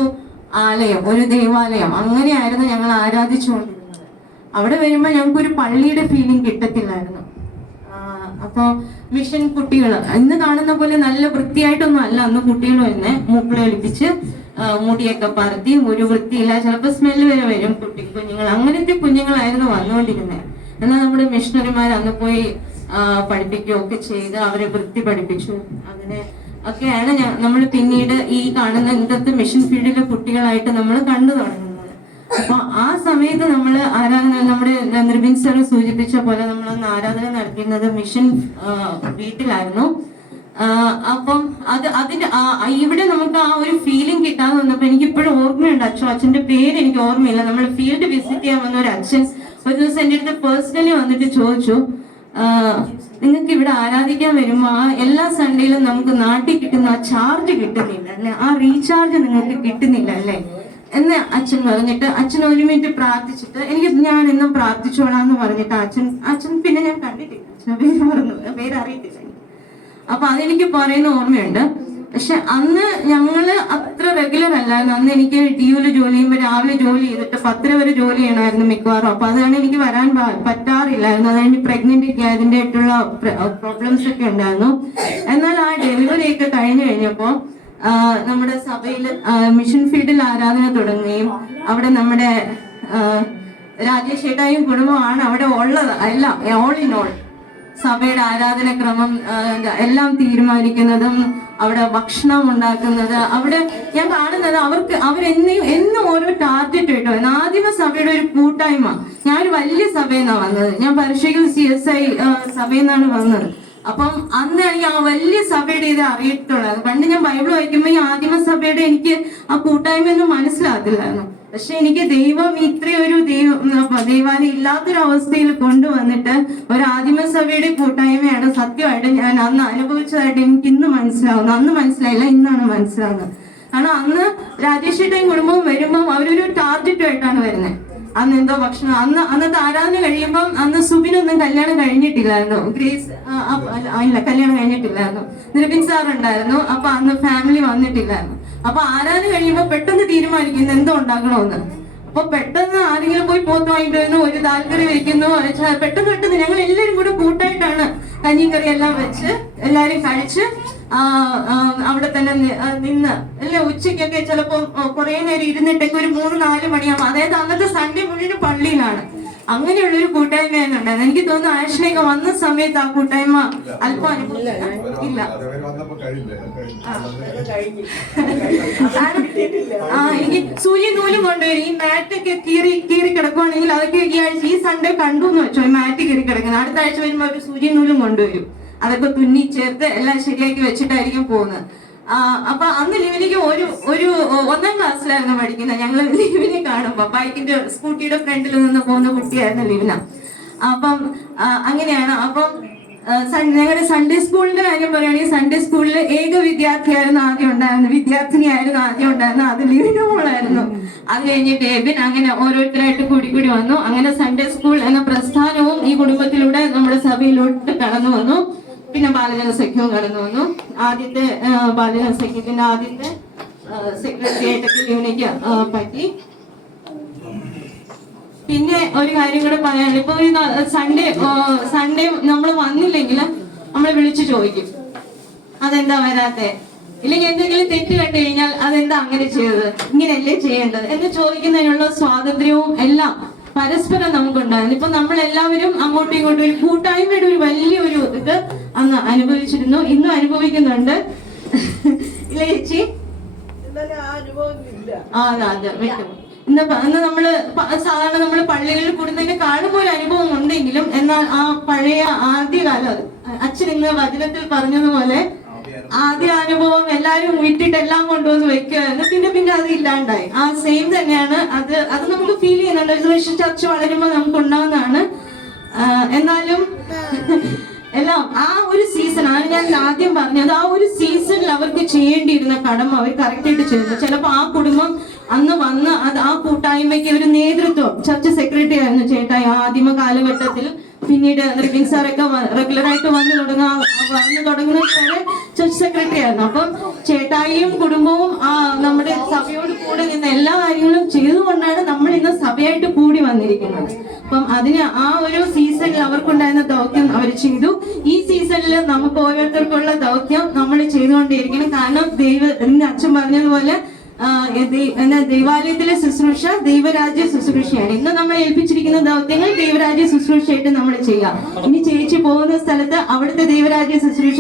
ആലയം, ഒരു ദേവാലയം അങ്ങനെയായിരുന്നു ഞങ്ങൾ ആരാധിച്ചുകൊണ്ടിരുന്നത്. അവിടെ വരുമ്പോൾ ഞങ്ങൾക്കൊരു പള്ളിയുടെ ഫീലിംഗ് കിട്ടത്തില്ലായിരുന്നു. അപ്പോൾ മിഷൻ കുട്ടികൾ ഇന്ന് കാണുന്ന പോലെ നല്ല വൃത്തിയായിട്ടൊന്നും അല്ല അന്ന് കുട്ടികൾ തന്നെ മൂക്കിളൊലിപ്പിച്ച് മുടിയൊക്കെ പറത്തി ഒരു വൃത്തിയില്ല, ചിലപ്പോൾ സ്മെല്ല് വരെ വരും കുഞ്ഞുങ്ങൾ. അങ്ങനത്തെ കുഞ്ഞുങ്ങളായിരുന്നു വന്നുകൊണ്ടിരുന്നത്. എന്നാൽ നമ്മുടെ മിഷണറിമാർ അന്ന് പോയി പഠിപ്പിക്കുകയൊക്കെ ചെയ്ത് അവരെ വൃത്തി പഠിപ്പിച്ചു. അങ്ങനെ ഒക്കെയാണ് നമ്മൾ പിന്നീട് ഈ കാണുന്ന ഇന്നത്തെ മിഷൻ ഫീൽഡിലെ കുട്ടികളായിട്ട് നമ്മൾ കണ്ടു തുടങ്ങുന്നത്. അപ്പൊ ആ സമയത്ത് നമ്മൾ ആരാധന, നമ്മുടെ നിർബിൻ സാർ സൂചിപ്പിച്ച പോലെ നമ്മളന്ന് ആരാധന നടത്തുന്നത് മിഷൻ വീട്ടിലായിരുന്നു. അപ്പം ഇവിടെ നമുക്ക് ആ ഒരു ഫീലിംഗ് കിട്ടാതെ വന്നപ്പോ എനിക്ക് ഇപ്പോഴും ഓർമ്മയുണ്ട്. അച്ഛന്റെ പേര് എനിക്ക് ഓർമ്മയില്ല. നമ്മൾ ഫീൽഡ് വിസിറ്റ് ചെയ്യാൻ വന്ന ഒരു അച്ഛൻ ഒരു ദിവസം എൻ്റെ അടുത്ത് പേഴ്സണലി വന്നിട്ട് ചോദിച്ചു, നിങ്ങൾക്ക് ഇവിടെ ആരാധിക്കാൻ വരുമ്പോ എല്ലാ സൺഡേയിലും നമുക്ക് നാട്ടിൽ കിട്ടുന്ന ആ ചാർജ് കിട്ടുന്നില്ല അല്ലെ, ആ റീചാർജ് നിങ്ങൾക്ക് കിട്ടുന്നില്ല അല്ലേ എന്ന് അച്ഛൻ പറഞ്ഞിട്ട് അച്ഛൻ ഒരു മിനിറ്റ് പ്രാർത്ഥിച്ചിട്ട് ഞാൻ എന്നും പ്രാർത്ഥിച്ചോളാന്ന് പറഞ്ഞിട്ട് അച്ഛൻ പിന്നെ ഞാൻ കണ്ടിട്ടില്ല, പേര് അറിയത്തില്ല. അപ്പൊ അതെനിക്ക് പറയുന്ന ഓർമ്മയുണ്ട്. പക്ഷെ അന്ന് ഞങ്ങള് അത്ര റെഗുലർ അല്ലായിരുന്നു. അന്ന് എനിക്ക് ടിവിയിൽ ജോലി ചെയ്യുമ്പോൾ രാവിലെ ജോലി ചെയ്തിട്ട് 10 വരെ ജോലി ചെയ്യണമായിരുന്നു മിക്കവാറും. അപ്പൊ അതാണ് എനിക്ക് വരാൻ പറ്റാറില്ലായിരുന്നു. അതായത് പ്രഗ്നന്റ് ഒക്കെ അതിൻ്റെ ആയിട്ടുള്ള പ്രോബ്ലംസ് ഒക്കെ ഉണ്ടായിരുന്നു. എന്നാൽ ആ ഡെലിവറി ഒക്കെ കഴിഞ്ഞപ്പോ നമ്മുടെ സഭയിൽ മിഷൻ ഫീൽഡിൽ ആരാധന തുടങ്ങുകയും അവിടെ നമ്മുടെ രാജേഷ് ചേട്ടായും കുടുംബമാണ് അവിടെ ഉള്ളത്. എല്ലാം ഓൾ ഇൻ ഓൾ സഭയുടെ ആരാധനക്രമം എല്ലാം തീരുമാനിക്കുന്നതും അവിടെ ഭക്ഷണം ഉണ്ടാക്കുന്നത്, അവിടെ ഞാൻ കാണുന്നത് അവരെന്നും ഓരോ ടാർഗറ്റ് കിട്ടും. ആദിമ സഭയുടെ ഒരു കൂട്ടായ്മ. ഞാനൊരു വലിയ സഭയിൽ നിന്നാണ് വന്നത്. ഞാൻ പരിശീലന CSI സഭയിൽ നിന്നാണ് വന്നത്. അപ്പം അന്ന് എനിക്ക് ആ വലിയ സഭയുടെ ഇത് അറിയിട്ടുള്ളത്. പണ്ട് ഞാൻ ബൈബിൾ വായിക്കുമ്പോൾ ഈ ആദിമ സഭയുടെ എനിക്ക് ആ കൂട്ടായ്മയൊന്നും മനസ്സിലാകത്തില്ലായിരുന്നു. പക്ഷെ എനിക്ക് ദൈവം ഇത്രയൊരു ദൈവാലയം ഇല്ലാത്തൊരവസ്ഥയിൽ കൊണ്ടുവന്നിട്ട് ഒരു ആദിമസഭയുടെ കൂട്ടായ്മയാണ് സത്യമായിട്ട് ഞാൻ അന്ന് അനുഭവിച്ചതായിട്ട് എനിക്ക് ഇന്ന് മനസ്സിലാവുന്നു. അന്ന് മനസ്സിലായില്ല, ഇന്നാണ് മനസ്സിലാവുന്നത്. കാരണം അന്ന് രാജേഷേട്ടൻ കുടുംബവും വരുമ്പം അവരൊരു ടാർഗറ്റുമായിട്ടാണ് വരുന്നത്. അന്ന് എന്തോ ഭക്ഷണം, അന്നത്തെ ആരാധന കഴിയുമ്പം അന്ന് സുബിനൊന്നും കല്യാണം കഴിഞ്ഞിട്ടില്ലായിരുന്നു. ഗ്രേസ് ഇല്ല, കല്യാണം കഴിഞ്ഞിട്ടില്ലായിരുന്നു. നിരബിൻ സാർ ഉണ്ടായിരുന്നു. അപ്പൊ അന്ന് ഫാമിലി വന്നിട്ടില്ലായിരുന്നു. അപ്പൊ ആരാധന കഴിയുമ്പോ പെട്ടെന്ന് തീരുമാനിക്കുന്നു എന്തോ ഉണ്ടാക്കണമെന്ന്. അപ്പൊ പെട്ടെന്ന് ആരെങ്കിലും പോയി പോത്ത് വാങ്ങിട്ട് വരുന്നു, ഒരു താൽക്കറി വെക്കുന്നു. പെട്ടെന്ന് ഞങ്ങൾ എല്ലാവരും കൂടെ കൂട്ടായിട്ടാണ് കഞ്ഞിയും കറി എല്ലാം വെച്ച് എല്ലാരും കഴിച്ച് അവിടെ തന്നെ നിന്ന് അല്ലെ. ഉച്ചയ്ക്കൊക്കെ ചിലപ്പോ കുറെ നേരം ഇരുന്നിട്ടൊക്കെ ഒരു 3-4 മണിയാവും. അതായത് അന്നത്തെ സൺഡേ മുഴുവൻ പള്ളിയിലാണ്. അങ്ങനെയുള്ളൊരു കൂട്ടായ്മയാണ് ഉണ്ടായത്. എനിക്ക് തോന്നുന്നു ആഷ്നയൊക്കെ വന്ന സമയത്ത് ആ കൂട്ടായ്മ അല്പം അനുഭവിച്ചില്ല. ഇല്ല. എനിക്ക് സൂചി നൂലും കൊണ്ടുവരും. ഈ മാറ്റൊക്കെ കീറി കിടക്കുവാണെങ്കിൽ അതൊക്കെ ഈ ആഴ്ച ഈ സൺഡേ കണ്ടു എന്ന് വെച്ചോ, ഈ മാറ്റ് കീറി കിടക്കുന്നത്. അടുത്ത ആഴ്ച വരുമ്പോൾ ഒരു സൂചി നൂലും കൊണ്ടുവരും. അതൊക്കെ തുന്നി ചേർത്ത് എല്ലാം ശരിയാക്കി വെച്ചിട്ടായിരിക്കും പോകുന്നത്. അപ്പൊ അന്ന് ലിവിനിക്ക് ഒരു 1ാം ക്ലാസ്സിലായിരുന്നു പഠിക്കുന്നത്. ഞങ്ങൾ ലിവിനെ കാണുമ്പോ ബൈക്കിന്റെ സ്കൂട്ടിയുടെ ഫ്രണ്ടിൽ നിന്ന് പോകുന്ന കുട്ടിയായിരുന്നു ലിവിന. അപ്പം അങ്ങനെയാണ്. അപ്പം ഞങ്ങളുടെ സൺഡേ സ്കൂളിന്റെ കാര്യം പറയുകയാണെങ്കിൽ സൺഡേ സ്കൂളിൽ ഏക വിദ്യാർത്ഥിനിയായിരുന്നു ആദ്യം ഉണ്ടായിരുന്നത്. അത് ലിവിന്റെ മോളായിരുന്നു. അത് കഴിഞ്ഞിട്ട് എബിൻ, അങ്ങനെ ഓരോരുത്തരായിട്ട് കൂടി വന്നു. അങ്ങനെ സൺഡേ സ്കൂൾ എന്ന പ്രസ്ഥാനവും ഈ കുടുംബത്തിലൂടെ നമ്മുടെ സഭയിലോട്ട് കടന്നു വന്നു. പിന്നെ ബാലജനസഖ്യവും കടന്നു വന്നു. ആദ്യത്തെ ബാലജനസഖ്യത്തിന്റെ ആദ്യത്തെ സെക്രട്ടറി ആയിട്ടൊക്കെ ലിവിനിക്ക് പറ്റി. പിന്നെ ഒരു കാര്യം കൂടെ പറയാനുള്ളത്, ഇപ്പൊ ഒരു സൺഡേ നമ്മൾ വന്നില്ലെങ്കിൽ നമ്മളെ വിളിച്ചു ചോദിക്കും അതെന്താ വരാത്തെ, ഇല്ലെങ്കിൽ എന്തെങ്കിലും തെറ്റ് കണ്ടു കഴിഞ്ഞാൽ അതെന്താ അങ്ങനെ ചെയ്തത്, ഇങ്ങനെയല്ലേ ചെയ്യേണ്ടത് എന്ന് ചോദിക്കുന്നതിനുള്ള സ്വാതന്ത്ര്യവും എല്ലാം പരസ്പരം നമുക്കുണ്ടായിരുന്നു. ഇപ്പൊ നമ്മളെല്ലാവരും അങ്ങോട്ടും ഇങ്ങോട്ടും ഒരു കൂട്ടായ്മയുടെ ഒരു വലിയൊരു ഇത് അന്ന് അനുഭവിച്ചിരുന്നു, ഇന്നും അനുഭവിക്കുന്നുണ്ട്. ഇല്ല ചേച്ചി? അതെ വിട്ടു. ഇന്ന് നമ്മള് സാധാരണ നമ്മള് പള്ളികളിൽ കൂടുന്നതിന് കാണുമ്പോൾ ഒരു അനുഭവം ഉണ്ടെങ്കിലും, എന്നാൽ ആ പഴയ ആദ്യകാലം അച്ഛൻ ഇന്ന് വചനത്തിൽ പറഞ്ഞതുപോലെ ആദ്യ അനുഭവം എല്ലാരും വിട്ടിട്ട് എല്ലാം കൊണ്ടുവന്ന് വെക്കുകയായിരുന്നു. പിന്നെ അത് ഇല്ലാണ്ടായി. ആ സെയിം തന്നെയാണ്. അത് നമുക്ക് ഫീൽ ചെയ്യുന്നുണ്ട്. ഒരു വർഷം ചർച്ച വളരുമ്പോൾ നമുക്ക് ഉണ്ടാവുന്നതാണ്. എന്നാലും എല്ലാം ആ ഒരു സീസൺ ആണ് ഞാൻ ആദ്യം പറഞ്ഞത്. ആ ഒരു സീസണിൽ അവർക്ക് ചെയ്യേണ്ടിയിരുന്ന കടമ അവർ കറക്റ്റായിട്ട് ചെയ്തു. ചിലപ്പോ ആ കുടുംബം അന്ന് വന്ന് ആ കൂട്ടായ്മയ്ക്ക് ഒരു നേതൃത്വം, ചർച്ച് സെക്രട്ടറി ആയിരുന്നു ചേട്ടായി ആദിമ കാലഘട്ടത്തിൽ. പിന്നീട് റിബിൻ സാറൊക്കെ റെഗുലറായിട്ട് വന്നു തുടങ്ങുന്നത് വരെ ചർച്ച് സെക്രട്ടറി ആയിരുന്നു. അപ്പം ചേട്ടായിയും കുടുംബവും നമ്മുടെ സഭയോട് കൂടെ നിന്ന് എല്ലാ കാര്യങ്ങളും ചെയ്തുകൊണ്ടാണ് നമ്മൾ ഇന്ന് സഭയായിട്ട് കൂടി വന്നിരിക്കുന്നത്. അപ്പം അതിന് ആ ഒരു സീസണിൽ അവർക്കുണ്ടായിരുന്ന ദൗത്യം അവർ ചെയ്തു. ഈ സീസണിൽ നമുക്ക് ഓരോരുത്തർക്കുള്ള ദൗത്യം നമ്മൾ ചെയ്തുകൊണ്ടേയിരിക്കണം. കാരണം ഇന്ന് അച്ഛൻ പറഞ്ഞതുപോലെ ദൈവാലയത്തിലെ ശുശ്രൂഷ ദൈവരാജ്യ ശുശ്രൂഷയാണ്. ഇന്ന് നമ്മൾ ഏൽപ്പിച്ചിരിക്കുന്ന ദൗത്യങ്ങൾ ദൈവരാജ്യ ശുശ്രൂഷയായിട്ട് നമ്മൾ ചെയ്യാം. ഇനി ചേച്ചി പോകുന്ന സ്ഥലത്ത് അവിടുത്തെ ദൈവരാജ്യ ശുശ്രൂഷ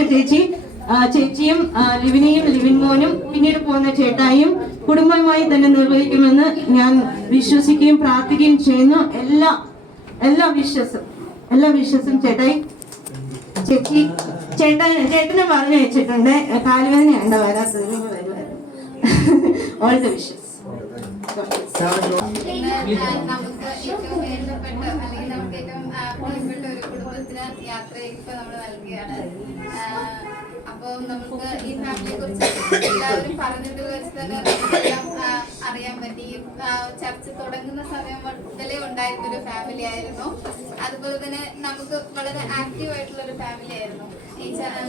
ചേച്ചിയും ലിവിനെയും ലിവിൻ മോനും പിന്നീട് പോകുന്ന ചേട്ടായും കുടുംബമായി തന്നെ നിർവഹിക്കുമെന്ന് ഞാൻ വിശ്വസിക്കുകയും പ്രാർത്ഥിക്കുകയും ചെയ്യുന്നു. എല്ലാ വിശ്വസും ചേട്ടായി ചേട്ടനെ പറഞ്ഞു വെച്ചിട്ടുണ്ട്. കാലുവേദന ഉണ്ടോ വരാത്തത്? All the wishes. നമുക്ക് ഏറ്റവും വേണ്ടപ്പെട്ട അല്ലെങ്കിൽ നമുക്ക് ഏറ്റവും പ്രിയപ്പെട്ട ഒരു കുടുംബത്തിന് യാത്രയൊക്കെ നമ്മൾ നൽകുകയാണ്. അപ്പോൾ നമുക്ക് ഈ ഫാമിലിയെ കുറിച്ച് എല്ലാവരും പറഞ്ഞത് വെച്ച് തന്നെ നമുക്കെല്ലാം അറിയാൻ പറ്റി. ചർച്ച തുടങ്ങുന്ന സമയം മുതലേ ഉണ്ടായിരുന്ന ഒരു ഫാമിലി ആയിരുന്നു. അതുപോലെ തന്നെ നമുക്ക് വളരെ ആക്റ്റീവ് ആയിട്ടുള്ള ഒരു ഫാമിലി ആയിരുന്നു.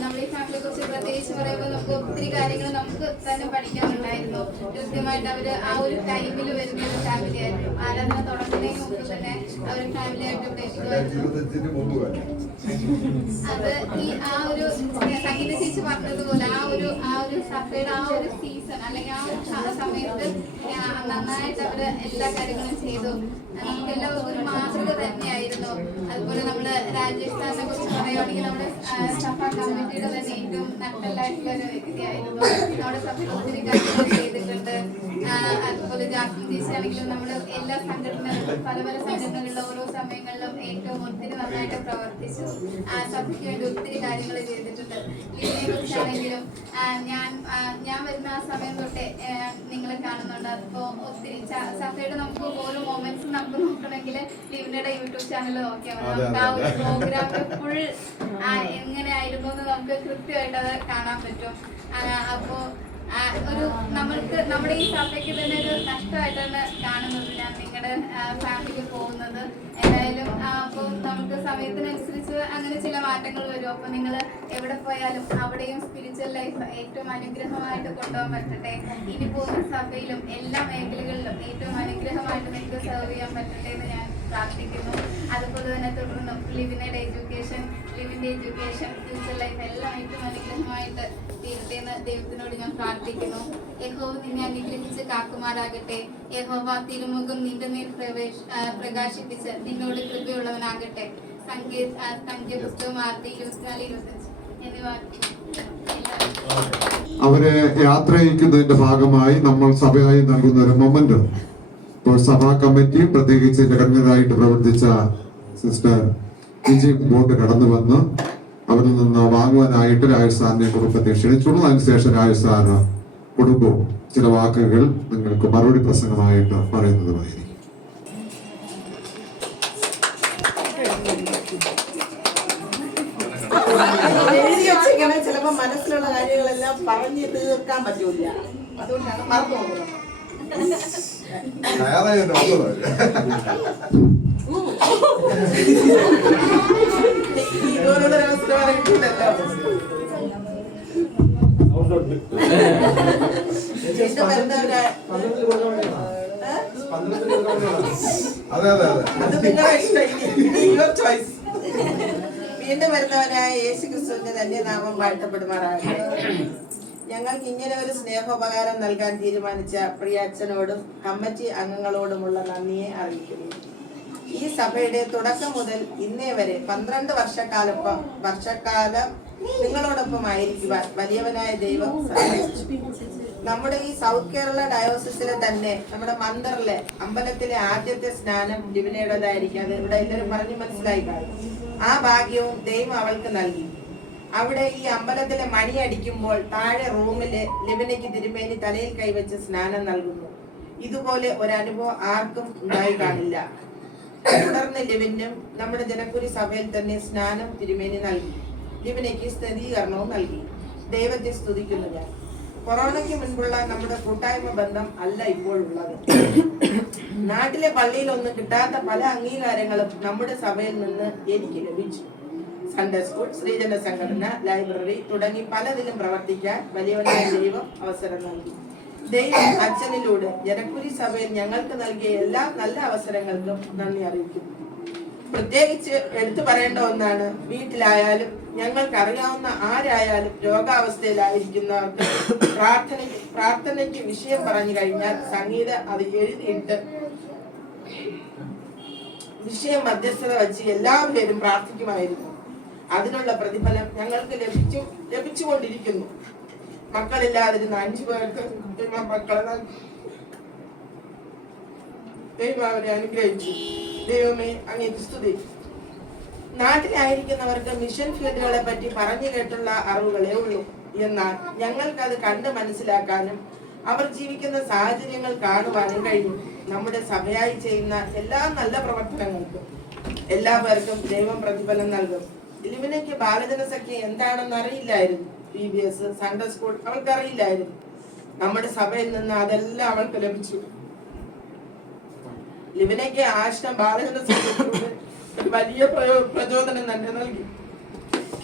നമ്മൾ ഈ ഫാമിലിയെ കുറിച്ച് പ്രത്യേകിച്ച് പറയുമ്പോൾ നമുക്ക് ഒത്തിരി കാര്യങ്ങൾ നമുക്ക് തന്നെ പഠിക്കാനുണ്ടായിരുന്നു. കൃത്യമായിട്ട് അവര് ആ ഒരു ടൈമിൽ വരുന്ന ഒരു ഫാമിലി ആയിരുന്നു. ആരാധന തുടങ്ങുന്നതിന് മുമ്പ് തന്നെ അവർ ഫാമിലി ആയിട്ട് ഇവിടെ എത്തുമായിരുന്നു. അത് ആ ഒരു സംഗീത ചേച്ചി പറഞ്ഞതുപോലെ ആ ഒരു സഭയുടെ ആ ഒരു സീസൺ അല്ലെങ്കിൽ ആ ഒരു സമയത്ത് നന്നായിട്ട് അവര് എല്ലാ കാര്യങ്ങളും ചെയ്തു. നമുക്ക് എല്ലാവർക്കും ഒരു മാതൃക തന്നെയായിരുന്നു. അതുപോലെ നമ്മള് രാജേഷ് സാറിനെ കുറിച്ച് പറയുകയാണെങ്കിൽ നമ്മുടെ സഭാ കമ്മിറ്റിയുടെ തന്നെ ഏറ്റവും നട്ടലായിട്ടുള്ള ഒരു വ്യക്തിയായിരുന്നു. നമ്മുടെ സഭയിൽ ഒത്തിരി കാര്യങ്ങൾ ചെയ്തിട്ടുണ്ട്. അതുപോലെ ജാസ്മിൻ ചേച്ചിയാണെങ്കിലും നമ്മുടെ എല്ലാ സംഘടനകളിലും പല സംഘടനകളിലും ഓരോ സമയങ്ങളിലും ഏറ്റവും ഒത്തിരി നന്നായിട്ട് പ്രവർത്തിച്ചു. സഭയ്ക്ക് വേണ്ടി ഒത്തിരി കാര്യങ്ങൾ ചെയ്തിട്ടുണ്ട്. ഇതിനെ കുറിച്ചാണെങ്കിലും ഞാൻ വരുന്ന ആ സമയം തൊട്ടേ നിങ്ങളെ കാണുന്നുണ്ട്. അതിപ്പോ ഒത്തിരി സഭയുടെ നമുക്ക് ഓരോ മൊമെന്റ്സ് നമുക്ക് നോക്കണമെങ്കിൽ ലിവിനയുടെ യൂട്യൂബ് ചാനൽ നോക്കിയാൽ മതി. നമുക്ക് ആ ഒരു പ്രോഗ്രാമിന്റെ ഫുൾ എങ്ങനെയായിരുന്നു എന്ന് നമുക്ക് കൃത്യമായിട്ട് അത് കാണാൻ പറ്റും. അപ്പോ ഒരു നമ്മൾക്ക് നമ്മുടെ ഈ സഭയ്ക്ക് തന്നെ ഒരു നഷ്ടമായിട്ടാണ് കാണുന്നത് ഞാൻ നിങ്ങളുടെ ഫാമിലിക്ക് പോകുന്നത്. എന്തായാലും അപ്പോൾ നമുക്ക് സമയത്തിനനുസരിച്ച് അങ്ങനെ ചില മാറ്റങ്ങൾ വരും. അപ്പോൾ നിങ്ങൾ എവിടെ പോയാലും അവിടെയും സ്പിരിച്വൽ ലൈഫ് ഏറ്റവും അനുഗ്രഹമായിട്ട് കൊണ്ടുപോകാൻ പറ്റട്ടെ. ഇനി പോകുന്ന സഭയിലും എല്ലാ മേഖലകളിലും ഏറ്റവും അനുഗ്രഹമായിട്ട് നിങ്ങൾക്ക് സെർവ് ചെയ്യാൻ പറ്റട്ടെ എന്ന് ഞാൻ പ്രാർത്ഥിക്കുന്നു. അതുപോലെ തന്നെ തുടർന്ന് ലിവിന്റെ എഡ്യൂക്കേഷൻ, ഫ്യൂച്ചർ ലൈഫ് എല്ലാം ഏറ്റവും അനുഗ്രഹമായിട്ട് തീരത്തേന്ന് ദൈവത്തിനോട് ഞാൻ പ്രാർത്ഥിക്കുന്നു. യഹോവ നിന്നെ അനുഗ്രഹിച്ച് കാക്കുമാറാകട്ടെ. യഹോവ തിരുമുഖം നിന്റെ മേൽ പ്രകാശിപ്പിച്ച് നിന്നോട് കൃപയുള്ളവനാകട്ടെ. സംഖ്യ പുസ്തകം 24-25 എന്നിവ അവരെ യാത്രയക്കുന്നതിന്റെ ഭാഗമായി നമ്മൾ സഭയായി നൽകുന്ന ഒരു മൊമെന്റ് ഇപ്പോൾ സഭാ കമ്മിറ്റി, പ്രത്യേകിച്ച് ഇതിന്റെ കൺവീനറായിട്ട് പ്രവർത്തിച്ച സിസ്റ്റർ വിജി മുമ്പോട്ട് കടന്നു വന്ന് അവരിൽ നിന്ന് വാങ്ങുവാനായിട്ട് രാജ് സാറിനെ കുടുംബത്തെ ക്ഷണിച്ചുള്ളൂ. അതിനുശേഷം രാജ് സാറ് കുടുംബവും ചില വാക്കുകൾ നിങ്ങൾക്ക് മറുപടി പ്രസംഗമായിട്ട് പറയുന്നതുമായിരിക്കും. എഴുതി വെച്ചിങ്ങനെ ചിലപ്പോ മനസ്സിലുള്ള കാര്യങ്ങളെല്ലാം പറഞ്ഞു തീർക്കാൻ പറ്റൂല, അതുകൊണ്ടാണ് മറന്നു പോകുന്നത്. ഇതുപോലുള്ള ഒരു അവസരം കിട്ടില്ലല്ലോ. വീണ്ടും വരുന്നവരെ അത് നിങ്ങളുടെ ഇഷ്ടം, യുവർ ചോയ്സ്. വീണ്ടും വരുന്നവനായ യേശുക്രിസ്തുവിന്റെ തന്നെ നാമം വാഴ്ത്തപ്പെടുമാറാകട്ടെ. ഞങ്ങൾക്ക് ഇങ്ങനെ ഒരു സ്നേഹോപകാരം നൽകാൻ തീരുമാനിച്ച പ്രിയ അച്ഛനോടും കമ്മിറ്റി അംഗങ്ങളോടുമുള്ള നന്ദിയെ അറിയിക്കുന്നു. ഈ സഭയുടെ തുടക്കം മുതൽ ഇന്നേ വരെ 12 വർഷക്കാലം നിങ്ങളോടൊപ്പം ആയിരിക്കുവാൻ വലിയവനായ ദൈവം സഹായിച്ചു. നമ്മുടെ ഈ സൗത്ത് കേരള ഡയോസിസിലെ തന്നെ നമ്മുടെ മന്ദറിലെ അമ്പലത്തിലെ ആദ്യത്തെ സ്നാനം ലിവിനയുടേതായിരിക്കും. അത് ഇവിടെ എല്ലാവരും പറഞ്ഞു മനസ്സിലായി കാണും. ആ ഭാഗ്യവും ദൈവം അവൾക്ക് നൽകി. അവിടെ ഈ അമ്പലത്തിലെ മണി അടിക്കുമ്പോൾ താഴെ റൂമില് ലിബിനയ്ക്ക് തിരുമേനി തലയിൽ കൈവച്ച് സ്നാനം നൽകുന്നു. ഇതുപോലെ ഒരനുഭവം ആർക്കും ഉണ്ടായി കാണില്ല. തുടർന്ന് ലിബിനും നമ്മുടെ ജനക്കുരി സഭയിൽ തന്നെ സ്നാനം തിരുമേനി നൽകി. ലിബിനയ്ക്ക് സ്ഥിരീകരണവും നൽകി. ദൈവത്തെ സ്തുതിക്കുന്നു ഞാൻ. കൊറോണയ്ക്ക് മുൻപുള്ള നമ്മുടെ കൂട്ടായ്മ ബന്ധം അല്ല ഇപ്പോഴുള്ളത്. നാട്ടിലെ പള്ളിയിലൊന്നും കിട്ടാത്ത പല അംഗീകാരങ്ങളും നമ്മുടെ സഭയിൽ നിന്ന് എനിക്ക് ലഭിച്ചു. സൺഡേ സ്കൂൾ, ശ്രീജന സംഘടന, ലൈബ്രറി തുടങ്ങി പലതിലും പ്രവർത്തിക്കാൻ വലിയവനായ ദൈവം അവസരം നൽകി. ദൈവം അച്ഛനിലൂടെ ജനക്കുരി സഭയിൽ ഞങ്ങൾക്ക് നൽകിയ എല്ലാ നല്ല അവസരങ്ങൾക്കും നന്ദി അറിയിക്കുന്നു. പ്രത്യേകിച്ച് എടുത്തു പറയേണ്ട ഒന്നാണ്, വീട്ടിലായാലും ഞങ്ങൾക്ക് അറിയാവുന്ന ആരായാലും രോഗാവസ്ഥയിലായിരിക്കുന്നവർക്ക് പ്രാർത്ഥനയ്ക്ക് വിഷയം പറഞ്ഞു കഴിഞ്ഞാൽ സംഗീത അത് എഴുതിയിട്ട് വിഷയം മധ്യസ്ഥത വച്ച് എല്ലാവരും പ്രാർത്ഥിക്കുമായിരുന്നു. അതിനുള്ള പ്രതിഫലം ഞങ്ങൾക്ക് ലഭിച്ചുകൊണ്ടിരിക്കുന്നു. മക്കളില്ലാതിരുന്ന 5 പേർക്ക് മക്കളെ നൽകി. ദൈവം അവരെ അനുഗ്രഹിച്ചു. ദൈവമേ അങ്ങേക്ക് സ്തുതി. നാട്ടിലായിരിക്കുന്നവർക്ക് മിഷൻ ഫീൽഡുകളെ പറ്റി പറഞ്ഞു കേട്ടുള്ള അറിവുകളേ ഉള്ളൂ. എന്നാൽ ഞങ്ങൾക്കത് കണ്ട് മനസ്സിലാക്കാനും അവർ ജീവിക്കുന്ന സാഹചര്യങ്ങൾ കാണുവാനും കഴിഞ്ഞു. നമ്മുടെ സഭയായി ചെയ്യുന്ന എല്ലാ നല്ല പ്രവർത്തനങ്ങൾക്കും എല്ലാവർക്കും ദൈവം പ്രതിഫലം നൽകും. ലിബിനയ്ക്ക് ബാലജന സഖ്യം എന്താണെന്ന് അറിയില്ലായിരുന്നു. PBS, സൺഡേ സ്കൂൾ അവൾക്ക് അറിയില്ലായിരുന്നു. നമ്മുടെ സഭയിൽ നിന്ന് അതെല്ലാം അവൾക്ക് ലഭിച്ചു. ലിബിനയ്ക്ക് ആശ്രം ബാലജന സഖ്യത്തിലൂടെ ഒരു വലിയ പ്രചോദനം തന്നെ നൽകി.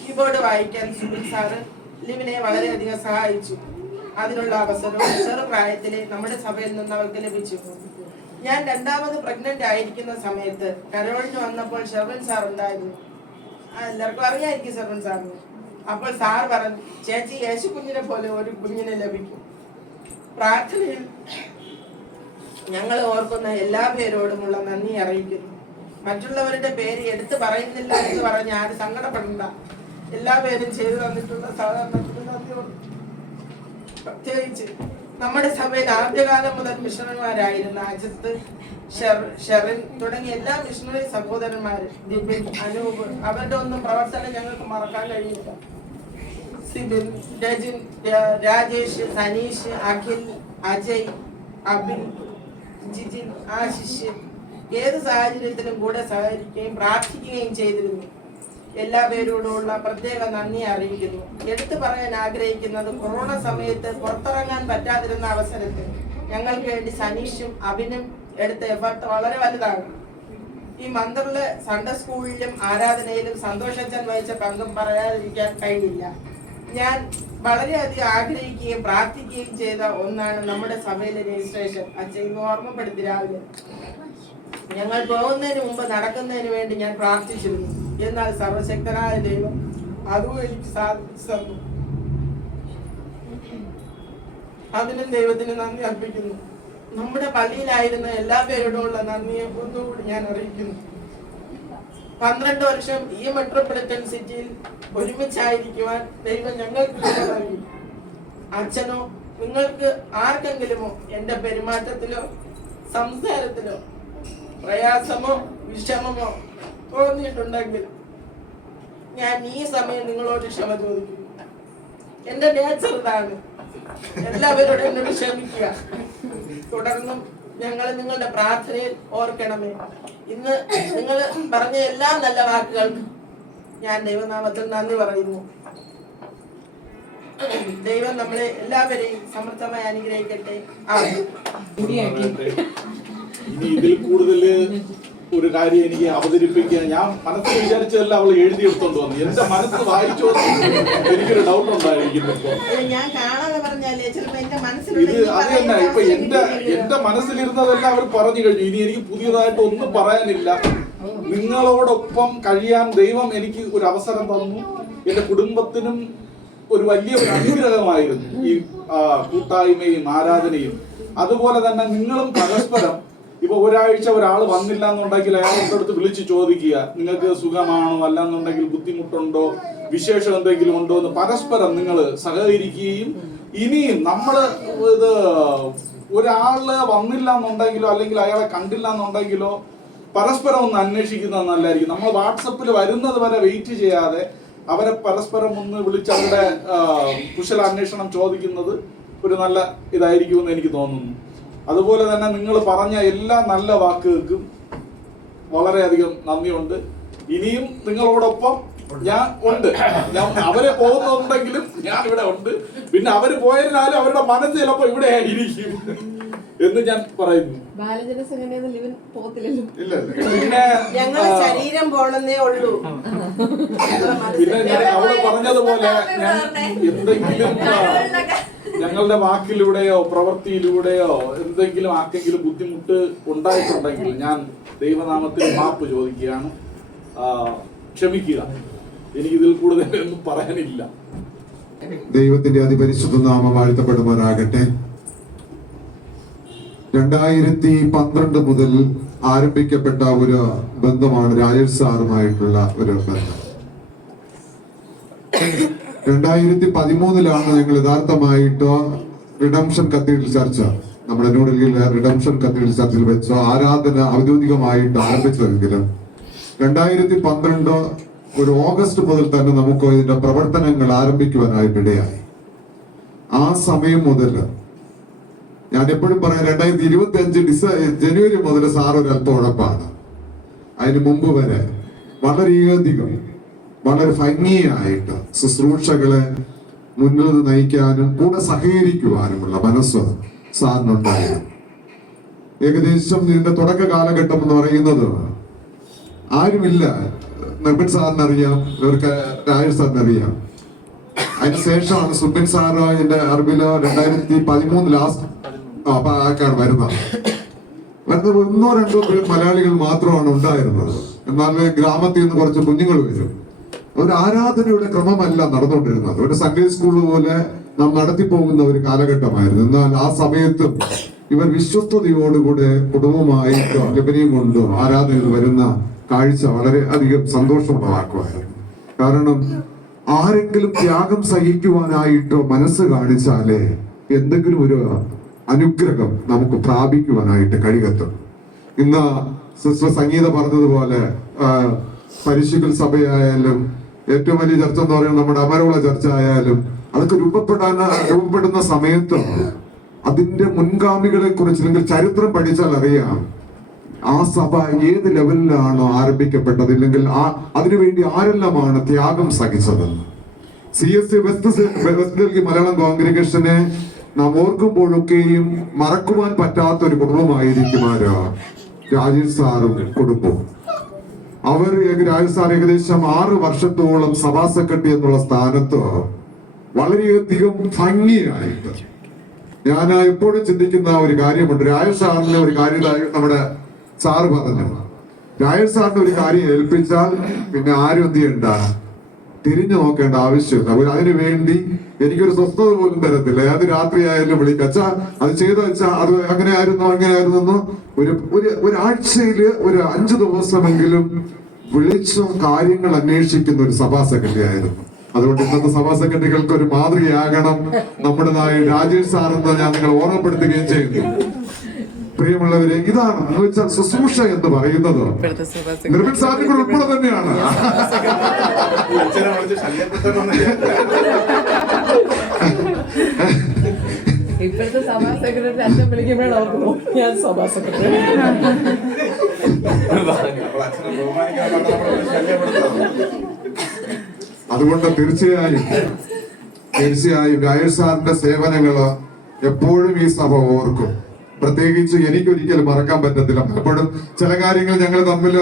കീബോർഡ് വായിക്കാൻ സുബിൽ സാറ് ലിബിനെ വളരെയധികം സഹായിച്ചു. അതിനുള്ള അവസരവും ചെറുപ്രായത്തിലെ നമ്മുടെ സഭയിൽ നിന്ന് അവൾക്ക് ലഭിച്ചു. ഞാൻ 2ാമത് പ്രഗ്നന്റ് ആയിരിക്കുന്ന സമയത്ത് കരോളിന് വന്നപ്പോൾ ഷെർവൻ സാർ ഉണ്ടായിരുന്നു. എല്ലാവർക്കും അറിയായിരിക്കും ഷെർവൻ സാറിന്. അപ്പോൾ സാർ പറഞ്ഞു, ചേച്ചി യേശു കുഞ്ഞിനെ പോലെ ഒരു കുഞ്ഞിനെ ലഭിക്കും. പ്രാർത്ഥനയിൽ ഞങ്ങൾ ഓർക്കുന്ന എല്ലാ പേരോടുമുള്ള നന്ദി അറിയിക്കുന്നു. മറ്റുള്ളവരുടെ പേര് എടുത്തു പറയുന്നില്ല എന്ന് പറഞ്ഞ് ആരും സങ്കടപ്പെടണ്ട. എല്ലാ പേരും ചെയ്തു തന്നിട്ടുള്ള സാധാരണത്തിന് നന്ദിയോട്. പ്രത്യേകിച്ച് നമ്മുടെ സഭയിൽ ആദ്യകാലം മുതൽ മിഷണറിമാരായിരുന്ന അജിത്ത്, ഷെറിൻ തുടങ്ങിയ എല്ലാ മിഷണറി സഹോദരന്മാര്, ദിബിൻ, അനൂപ്, അവരുടെ ഒന്നും പ്രവർത്തനം ഞങ്ങൾക്ക് മറക്കാൻ കഴിയില്ല. സിബിൻ, രജിൻ, രാജേഷ്, സനീഷ്, അഖിൽ, അജയ്, അബിൻ, ജിജിൻ, ആശിഷ് ഏത് സാഹചര്യത്തിലും കൂടെ സഹകരിക്കുകയും പ്രാർത്ഥിക്കുകയും ചെയ്തിരുന്നു. എല്ലാ പേരോടുമുള്ള പ്രത്യേക നന്ദി അറിയിക്കുന്നു. എടുത്തു പറയാൻ ആഗ്രഹിക്കുന്നത്, കൊറോണ സമയത്ത് പുറത്തിറങ്ങാൻ പറ്റാതിരുന്ന അവസരത്തിൽ ഞങ്ങൾക്ക് വേണ്ടി സനീഷും അഭിനും എടുത്ത എഫർട്ട് വളരെ വലുതാണ്. ഈ മന്ദിറിലെ സൺഡേ സ്കൂളിലും ആരാധനയിലും സന്തോഷച്ചൻ വഹിച്ച പങ്കും പറയാതിരിക്കാൻ കഴിയില്ല. ഞാൻ വളരെയധികം ആഗ്രഹിക്കുകയും പ്രാർത്ഥിക്കുകയും ചെയ്ത ഒന്നാണ് നമ്മുടെ സഭയിലെ രജിസ്ട്രേഷൻ. അച്ഛൻ ഓർമ്മപ്പെടുത്തി രാവിലെ ഞങ്ങൾ പോകുന്നതിന് മുമ്പ് നടക്കുന്നതിന് വേണ്ടി ഞാൻ പ്രാർത്ഥിച്ചിരുന്നു. എന്നാൽ സർവശക്തനായ ദൈവം അതും എനിക്ക് സാധിച്ചു തന്നു. അതിനും ദൈവത്തിന് നന്ദി അർപ്പിക്കുന്നു. നമ്മുടെ പള്ളിയിലായിരുന്ന എല്ലാ പേരോടുമുള്ള നന്ദിയെ ഒന്നുകൂടി ഞാൻ അറിയിക്കുന്നു. 12 വർഷം ഈ മെട്രോപൊളിറ്റൻ സിറ്റിയിൽ ഒരുമിച്ചായിരിക്കുവാൻ ദൈവം ഞങ്ങൾക്ക് നൽകി. അച്ഛനോ നിങ്ങൾക്ക് ആർക്കെങ്കിലുമോ എൻ്റെ പെരുമാറ്റത്തിലോ സംസാരത്തിലോ പ്രയാസമോ വിഷമമോ തോന്നിയിട്ടുണ്ടെങ്കിൽ ഞാൻ ഈ സമയം നിങ്ങളോട് ക്ഷമ ചോദിക്കുന്നു. എൻ്റെ നേച്ചർ ഇതാണ്. എല്ലാവരോടും എന്നോട് ക്ഷമിക്കുക. തുടർന്നും ഞങ്ങൾ നിങ്ങളുടെ പ്രാർത്ഥനയിൽ ഓർക്കണമേ. ഇന്ന് നിങ്ങൾ പറഞ്ഞ എല്ലാ നല്ല വാക്കുകൾക്കും ഞാൻ ദൈവനാമത്തിൽ നന്ദി പറയുന്നു. ദൈവം നമ്മളെ എല്ലാവരെയും സമൃദ്ധമായി അനുഗ്രഹിക്കട്ടെ. ഇനി ഇതിൽ കൂടുതൽ ഒരു കാര്യം എനിക്ക് അവതരിപ്പിക്കാൻ ഞാൻ മനസ്സിൽ വിചാരിച്ചതല്ല അവൾ എഴുതിയെടുത്തോണ്ട് വന്നു. എന്റെ മനസ്സ് വായിച്ചോ എനിക്കൊരു ഡൗട്ട് ഉണ്ടായിരിക്കുന്നു. ഞാൻ കാണാതെ പറഞ്ഞാലേ ചിലപ്പോ എന്റെ ഇത് അത് തന്നെ ഇപ്പൊ എന്റെ മനസ്സിലിരുന്നതെല്ലാം അവർ പറഞ്ഞു കഴിഞ്ഞു. ഇനി എനിക്ക് പുതിയതായിട്ട് ഒന്നും പറയാനില്ല. നിങ്ങളോടൊപ്പം കഴിയാൻ ദൈവം എനിക്ക് ഒരു അവസരം തന്നു. എന്റെ കുടുംബത്തിനും ഒരു വലിയ അനുഗ്രഹമായിരുന്നു ഈ കൂട്ടായ്മയും ആരാധനയും. അതുപോലെ തന്നെ നിങ്ങളും പരസ്പരം ഇപ്പൊ ഒരാഴ്ച ഒരാൾ വന്നില്ല എന്നുണ്ടെങ്കിൽ അയാളുടെ അടുത്ത് വിളിച്ച് ചോദിക്കുക, നിങ്ങൾക്ക് സുഖമാണോ, അല്ലാന്നുണ്ടെങ്കിൽ ബുദ്ധിമുട്ടുണ്ടോ, വിശേഷം എന്തെങ്കിലും ഉണ്ടോ എന്ന് പരസ്പരം നിങ്ങൾ സഹകരിക്കുകയും ഇനിയും നമ്മള് ഇത് ഒരാള് വന്നില്ല എന്നുണ്ടെങ്കിലോ അല്ലെങ്കിൽ അയാളെ കണ്ടില്ല എന്നുണ്ടെങ്കിലോ പരസ്പരം ഒന്ന് അന്വേഷിക്കുന്നത് നല്ലതായിരിക്കും. നമ്മൾ വാട്സപ്പിൽ വരുന്നത് വരെ വെയിറ്റ് ചെയ്യാതെ അവരെ പരസ്പരം ഒന്ന് വിളിച്ച് അവരുടെ കുശലാന്വേഷണം ചോദിക്കുന്നത് ഒരു നല്ല ഇതായിരിക്കുമെന്ന് എനിക്ക് തോന്നുന്നു. അതുപോലെ തന്നെ നിങ്ങൾ പറഞ്ഞ എല്ലാ നല്ല വാക്കുകൾക്കും വളരെയധികം നന്ദിയുണ്ട്. ഇനിയും നിങ്ങളോടൊപ്പം ഞാൻ ഉണ്ട്. ഞാൻ അവരെ പോകുന്നുണ്ടെങ്കിലും ഞാൻ ഇവിടെ ഉണ്ട്. പിന്നെ അവര് പോയതിനാലും അവരുടെ മനസ്സ് ചിലപ്പോ ഇവിടെ ആയിരിക്കും എന്ന് ഞാൻ പറയുന്നു. പിന്നെ ശരീരം പോണെന്നേ ഉള്ളൂ. പിന്നെ ഞാൻ അവള് പറഞ്ഞതുപോലെ ഞാൻ എന്തെങ്കിലും ഞങ്ങളുടെ വാക്കിലൂടെയോ പ്രവൃത്തിയിലൂടെയോ എന്തെങ്കിലും ആർക്കെങ്കിലും ബുദ്ധിമുട്ട് ഉണ്ടായിട്ടുണ്ടെങ്കിൽ ഞാൻ ദൈവനാമത്തിൽ മാപ്പ് ചോദിക്കുകയാണ്. ക്ഷമിക്കുക. എനിക്കിതിൽ കൂടുതൽ ഒന്നും പറയാനില്ല. ദൈവത്തിന്റെ അതിപരിശുദ്ധ നാമം വാഴ്ത്തപ്പെടുമാറാകട്ടെ. 2012 മുതൽ ആരംഭിക്കപ്പെട്ട ഒരു ബന്ധമാണ് രാജേഷ് സാറുമായിട്ടുള്ള ഒരു ബന്ധം. 2013 ഞങ്ങൾ യഥാർത്ഥമായിട്ട് റിഡംഷൻ കത്തീഡ്രൽ ചർച്ച, നമ്മുടെ ന്യൂഡൽഹിയിലെ റിഡംഷൻ കത്തീഡ്രൽ ചർച്ചിൽ വെച്ച് ആരാധന ഔദ്യോഗികമായിട്ട് ആരംഭിച്ചതെങ്കിലും 2012 ഒരു ഓഗസ്റ്റ് മുതൽ തന്നെ നമുക്ക് ഇതിന്റെ പ്രവർത്തനങ്ങൾ ആരംഭിക്കുവാനായിട്ടിടയായി. ആ സമയം മുതൽ ഞാൻ എപ്പോഴും പറയാം, 2025 ജനുവരി മുതൽ സാർ ഒരല്പം ഉഴപ്പാണ്. അതിന് മുമ്പ് വരെ വളരെയധികം വളരെ ഭംഗിയായിട്ട് ശുശ്രൂഷകളെ മുന്നിൽ നിന്ന് നയിക്കാനും കൂടെ സഹകരിക്കുവാനുമുള്ള മനസ്സ് സാറിനുണ്ടായിരുന്നു. ഏകദേശം ഇതിന്റെ തുടക്ക കാലഘട്ടം എന്ന് പറയുന്നത് ആരുമില്ല. നിർബിൻ സാറിനറിയാം, ഇവർക്ക് രാജേഷ് സാറിനറിയാം. അതിനുശേഷമാണ് സുബിൻ സാറ് എന്റെ അറിവില് 2013 ലാസ്റ്റ് ആക്കാണ് വരുന്നത്. 1-2 മലയാളികൾ മാത്രമാണ് ഉണ്ടായിരുന്നത്. എന്നാൽ ഗ്രാമത്തിൽ നിന്ന് കുറച്ച് കുഞ്ഞുങ്ങൾ വരും. ഒരു ആരാധനയുടെ ക്രമമല്ല നടന്നുകൊണ്ടിരുന്നത്. ഒരു സൺഡേ സ്കൂൾ പോലെ നാം നടത്തിപ്പോകുന്ന ഒരു കാലഘട്ടമായിരുന്നു. എന്നാൽ ആ സമയത്തും ഇവർ വിശ്വസ്തയോടുകൂടെ കുടുംബമായി ലബനിയും കൊണ്ട് ആരാധനയിൽ വരുന്ന കാഴ്ച വളരെ അധികം സന്തോഷമുള്ളതാക്കുമായിരുന്നു. കാരണം ആരെങ്കിലും ത്യാഗം സഹിക്കുവാനായിട്ട് മനസ്സ് കാണിച്ചാലേ എന്തെങ്കിലും ഒരു അനുഗ്രഹം നമുക്ക് പ്രാപിക്കുവാനായിട്ട് കഴിയത്തും. ഇന്ന് സിസ്റ്റർ സംഗീത പറഞ്ഞതുപോലെ പരിശുദ്ധ സഭയായാലും ഏറ്റവും വലിയ ചർച്ച എന്ന് പറയുന്നത് നമ്മുടെ അമരമുള്ള ചർച്ച ആയാലും അതൊക്കെ രൂപപ്പെടുന്ന സമയത്ത് അതിന്റെ മുൻഗാമികളെ കുറിച്ച് നിങ്ങൾ ചരിത്രം പഠിച്ചാൽ അറിയാം ആ സഭ ഏത് ലെവലിലാണോ ആരംഭിക്കപ്പെട്ടത്, ഇല്ലെങ്കിൽ അതിനുവേണ്ടി ആരെല്ലാമാണ് ത്യാഗം സഹിച്ചതെന്ന്. CSC വെസ്റ്റ് ഡൽഹി മലയാളം കോൺഗ്രിഗേഷനെ നാം ഓർക്കുമ്പോഴൊക്കെയും മറക്കുവാൻ പറ്റാത്ത ഒരു കുടുംബമായിരിക്കും രാജേഷ് സാറും കുടുംബവും. രാജേഷ് സാർ ഏകദേശം 6 വർഷത്തോളം സഭാ സെക്രട്ടറി എന്നുള്ള സ്ഥാനത്ത് വളരെയധികം ഭംഗിയായിട്ട്, ഞാൻ എപ്പോഴും ചിന്തിക്കുന്ന ഒരു കാര്യമുണ്ട്. രാജേഷ് സാറിന്റെ ഒരു കാര്യം നമ്മുടെ സാറ് പറഞ്ഞു, രായൽ സാറിന്റെ ഒരു കാര്യം ഏൽപ്പിച്ചാൽ പിന്നെ ആരും എന്ത് ചെയ്യണ്ട, തിരിഞ്ഞു നോക്കേണ്ട ആവശ്യമില്ല. അതിനു വേണ്ടി എനിക്കൊരു സ്വസ്ഥത പോലും തരത്തില്ല. അത് രാത്രിയായാലും വിളിക്കുക, അച്ഛാ അത് ചെയ്തോ അച്ഛാ, അത് അങ്ങനെയായിരുന്നു ഒരാഴ്ചയില് ഒരു 5 ദിവസമെങ്കിലും വിളിച്ചും കാര്യങ്ങൾ അന്വേഷിക്കുന്ന ഒരു സഭാ സെക്രട്ടറി ആയിരുന്നു. അതുകൊണ്ട് ഇന്നത്തെ സഭാ സെക്രട്ടറികൾക്ക് ഒരു മാതൃകയാകണം നമ്മുടെ രാജേഷ് സാർ എന്ന് ഞാൻ നിങ്ങളെ ഓർമ്മപ്പെടുത്തുകയും ചെയ്യുന്നു. പ്രിയമുള്ളവരെ, ഇതാണ് എന്ന് വെച്ചാൽ ശുശ്രൂഷ എന്ന് പറയുന്നത് നിർമ്മിൽ സാറിനെ കൂടെ ഉൾപ്പെടെ തന്നെയാണ്. ഇപ്പോഴത്തെ സഭാ സെക്രട്ടറി അച്ഛൻ വിളിക്കുമ്പോഴാണ് അവർക്ക് തോന്നുന്നത് ഞാൻ സഭാ സെക്രട്ടറി. അതുകൊണ്ട് തീർച്ചയായും രാജേഷ് സാറിന്റെ സേവനങ്ങള് എപ്പോഴും ഈ സഭ ഓർക്കും. പ്രത്യേകിച്ച് എനിക്കൊരിക്കലും മറക്കാൻ പറ്റത്തില്ല. എപ്പോഴും ചില കാര്യങ്ങൾ ഞങ്ങൾ തമ്മിൽ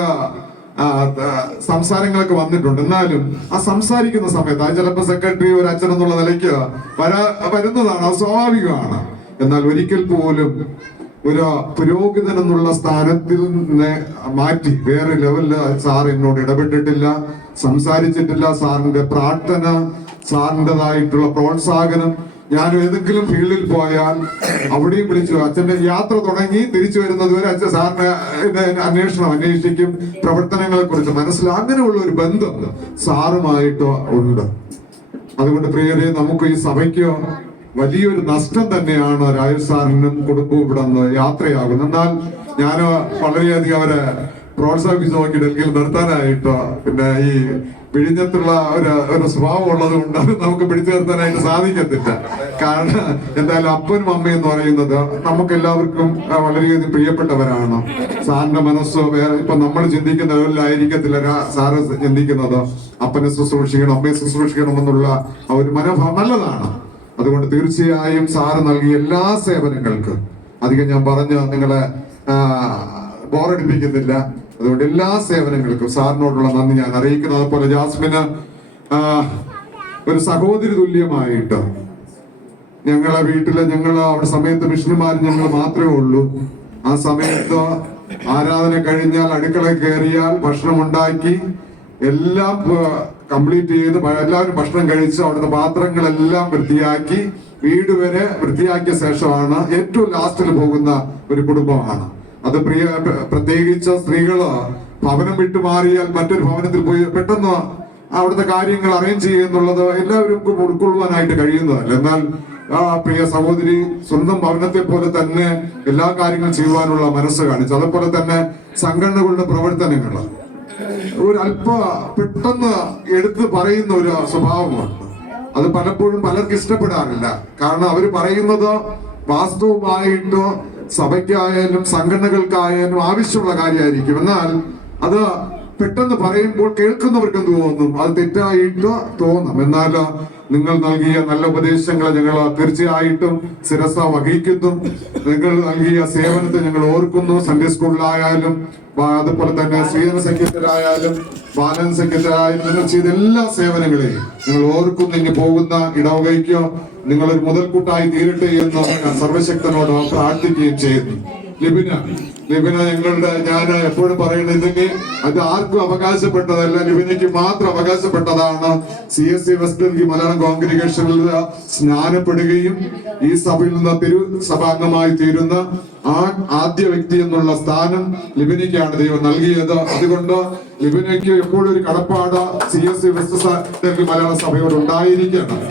സംസാരങ്ങളൊക്കെ വന്നിട്ടുണ്ട്. എന്നാലും ആ സംസാരിക്കുന്ന സമയത്ത് അത് ചിലപ്പോൾ സെക്രട്ടറി ഒരു അച്ഛൻ എന്നുള്ള നിലയ്ക്ക് വരുന്നതാണ്, അത് സ്വാഭാവികമാണ്. എന്നാൽ ഒരിക്കൽ പോലും ഒരു പുരോഹിതൻ എന്നുള്ള സ്ഥാനത്തിൽ നിന്ന് മാറ്റി വേറെ ലെവലില് സാർ എന്നോട് ഇടപെട്ടിട്ടില്ല, സംസാരിച്ചിട്ടില്ല. സാറിന്റെ പ്രാർത്ഥന, സാറിൻ്റെതായിട്ടുള്ള പ്രോത്സാഹനം, ഞാൻ ഏതെങ്കിലും ഫീൽഡിൽ പോയാൽ അവിടെയും വിളിച്ചു, അച്ഛന്റെ യാത്ര തുടങ്ങി തിരിച്ചു വരുന്നത് വരെ അച്ഛൻ സാറിന്റെ അന്വേഷിക്കും, പ്രവർത്തനങ്ങളെ കുറിച്ച് മനസ്സിലാക്കി. അങ്ങനെയുള്ള ഒരു ബന്ധം സാറുമായിട്ട് ഉണ്ട്. അതുകൊണ്ട് പ്രിയരെ, നമുക്ക് ഈ സഭയ്ക്ക് വലിയൊരു നഷ്ടം തന്നെയാണ് രാജേഷ് സാറിനും കുടുംബവും ഇവിടെ നിന്ന് യാത്രയാകുന്നത്. എന്നാൽ ഞാൻ വളരെയധികം അവരെ പ്രോത്സാഹിപ്പിച്ച് നോക്കി ഡൽഹിയിൽ നിർത്താനായിട്ട്. പിന്നെ ഈ പിഴിഞ്ഞത്തുള്ള ഒരു സ്വഭാവം ഉള്ളത് കൊണ്ട് അത് നമുക്ക് പിടിച്ചു നിർത്താനായിട്ട് സാധിക്കത്തില്ല. കാരണം എന്തായാലും അപ്പനും അമ്മയും എന്ന് പറയുന്നത് നമുക്ക് എല്ലാവർക്കും വളരെയധികം പ്രിയപ്പെട്ടവരാണ്. സാറിന്റെ മനസ്സ് വേറെ ഇപ്പൊ നമ്മൾ ചിന്തിക്കുന്ന ലെവലിലായിരിക്കത്തില്ല സാറ് ചിന്തിക്കുന്നത്. അപ്പനെ ശുശ്രൂഷിക്കണം, അമ്മയെ ശുശ്രൂഷിക്കണം എന്നുള്ള ആ ഒരു മനോഭാവം നല്ലതാണ്. അതുകൊണ്ട് തീർച്ചയായും സാറ് നൽകിയ എല്ലാ സേവനങ്ങൾക്കും അധികം ഞാൻ പറഞ്ഞ് നിങ്ങളെ ബോറടിപ്പിക്കുന്നില്ല. അതുകൊണ്ട് എല്ലാ സേവനങ്ങൾക്കും സാറിനോടുള്ള നന്ദി ഞാൻ അറിയിക്കുന്നു. അതുപോലെ ജാസ്മിന് ഒരു സഹോദരി തുല്യമായിട്ട് ഞങ്ങളെ വീട്ടില് അവിടെ സമയത്ത് മിഷനുമാരും ഞങ്ങൾ മാത്രമേ ഉള്ളൂ. ആ സമയത്ത് ആരാധന കഴിഞ്ഞാൽ അടുക്കളയിൽ കയറിയാൽ ഭക്ഷണം ഉണ്ടാക്കി എല്ലാം കംപ്ലീറ്റ് ചെയ്ത് എല്ലാവരും ഭക്ഷണം കഴിച്ച് അവിടുത്തെ പാത്രങ്ങളെല്ലാം വൃത്തിയാക്കി വീട് വരെ വൃത്തിയാക്കിയ ശേഷമാണ് ഏറ്റവും ലാസ്റ്റിൽ പോകുന്ന ഒരു കുടുംബമാണ് അത്. പ്രത്യേകിച്ച് സ്ത്രീകള് ഭവനം വിട്ടുമാറിയാൽ മറ്റൊരു ഭവനത്തിൽ പോയി പെട്ടെന്ന് അവിടുത്തെ കാര്യങ്ങൾ അറേഞ്ച് ചെയ്യുന്നുള്ളത് എല്ലാവർക്കും ഉൾക്കൊള്ളുവാനായിട്ട് കഴിയുന്നതല്ല. എന്നാൽ ആ പ്രിയ സഹോദരി സ്വന്തം ഭവനത്തെ പോലെ തന്നെ എല്ലാ കാര്യങ്ങളും ചെയ്യുവാനുള്ള മനസ്സ് കാണിച്ചു. അതുപോലെ തന്നെ സംഘടനകളുടെ പ്രവർത്തനങ്ങൾ ഒരല്പ പെട്ടെന്ന് എടുത്ത് പറയുന്ന ഒരു സ്വഭാവമുണ്ട്. അത് പലപ്പോഴും പലർക്ക് ഇഷ്ടപ്പെടാറില്ല. കാരണം അവർ പറയുന്നത് വാസ്തവമായിട്ട് സഭയ്ക്കായാലും സംഘടനകൾക്കായാലും ആവശ്യമുള്ള കാര്യമായിരിക്കും. എന്നാൽ അത് പെട്ടെന്ന് പറയുമ്പോൾ കേൾക്കുന്നവർക്ക് എന്ത് തോന്നും, അത് തെറ്റായിട്ട് തോന്നും. എന്നാൽ നിങ്ങൾ നൽകിയ നല്ല ഉപദേശങ്ങളെ ഞങ്ങൾ തീർച്ചയായിട്ടും ശിരസ വഹിക്കുന്നു. നിങ്ങൾ നൽകിയ സേവനത്തെ ഞങ്ങൾ ഓർക്കുന്നു. സൺഡേ സ്കൂളിലായാലും അതുപോലെ തന്നെ സ്വീകരണ സംഘത്തിലായാലും ബാലൻ സംഘത്തിലായാലും നിങ്ങൾ ചെയ്ത എല്ലാ സേവനങ്ങളെയും നിങ്ങൾ ഓർക്കുന്നു. ഇനി പോകുന്ന ഇടവകയ്ക്കോ നിങ്ങളൊരു മുതൽക്കൂട്ടായി തീരട്ടെ എന്ന് ഞാൻ സർവശക്തനോട് പ്രാർത്ഥിക്കുകയും ചെയ്യുന്നു. ലിബിന ഞങ്ങളുടെ ഞാൻ എപ്പോഴും പറയുന്നത് ഇല്ലെങ്കിൽ അത് ആർക്കും അവകാശപ്പെട്ടതല്ല, ലിബിനയ്ക്ക് മാത്രം അവകാശപ്പെട്ടതാണ്. CSC വെസ്റ്റ് ഡൽഹി മലയാളം കോൺഗ്രിഗേഷനിൽ സ്നാനപ്പെടുകയും ഈ സഭയിൽ നിന്ന് തിരുസഭാംഗമായി തീരുന്ന ആ ആദ്യ വ്യക്തി എന്നുള്ള സ്ഥാനം ലിബിനയ്ക്കാണ് ദൈവം നൽകിയത്. അതുകൊണ്ട് ലിബിനയ്ക്ക് എപ്പോഴും ഒരു കടപ്പാട് CSC വെസ്റ്റ് ഡൽഹി മലയാള സഭയോട് ഉണ്ടായിരിക്കണം.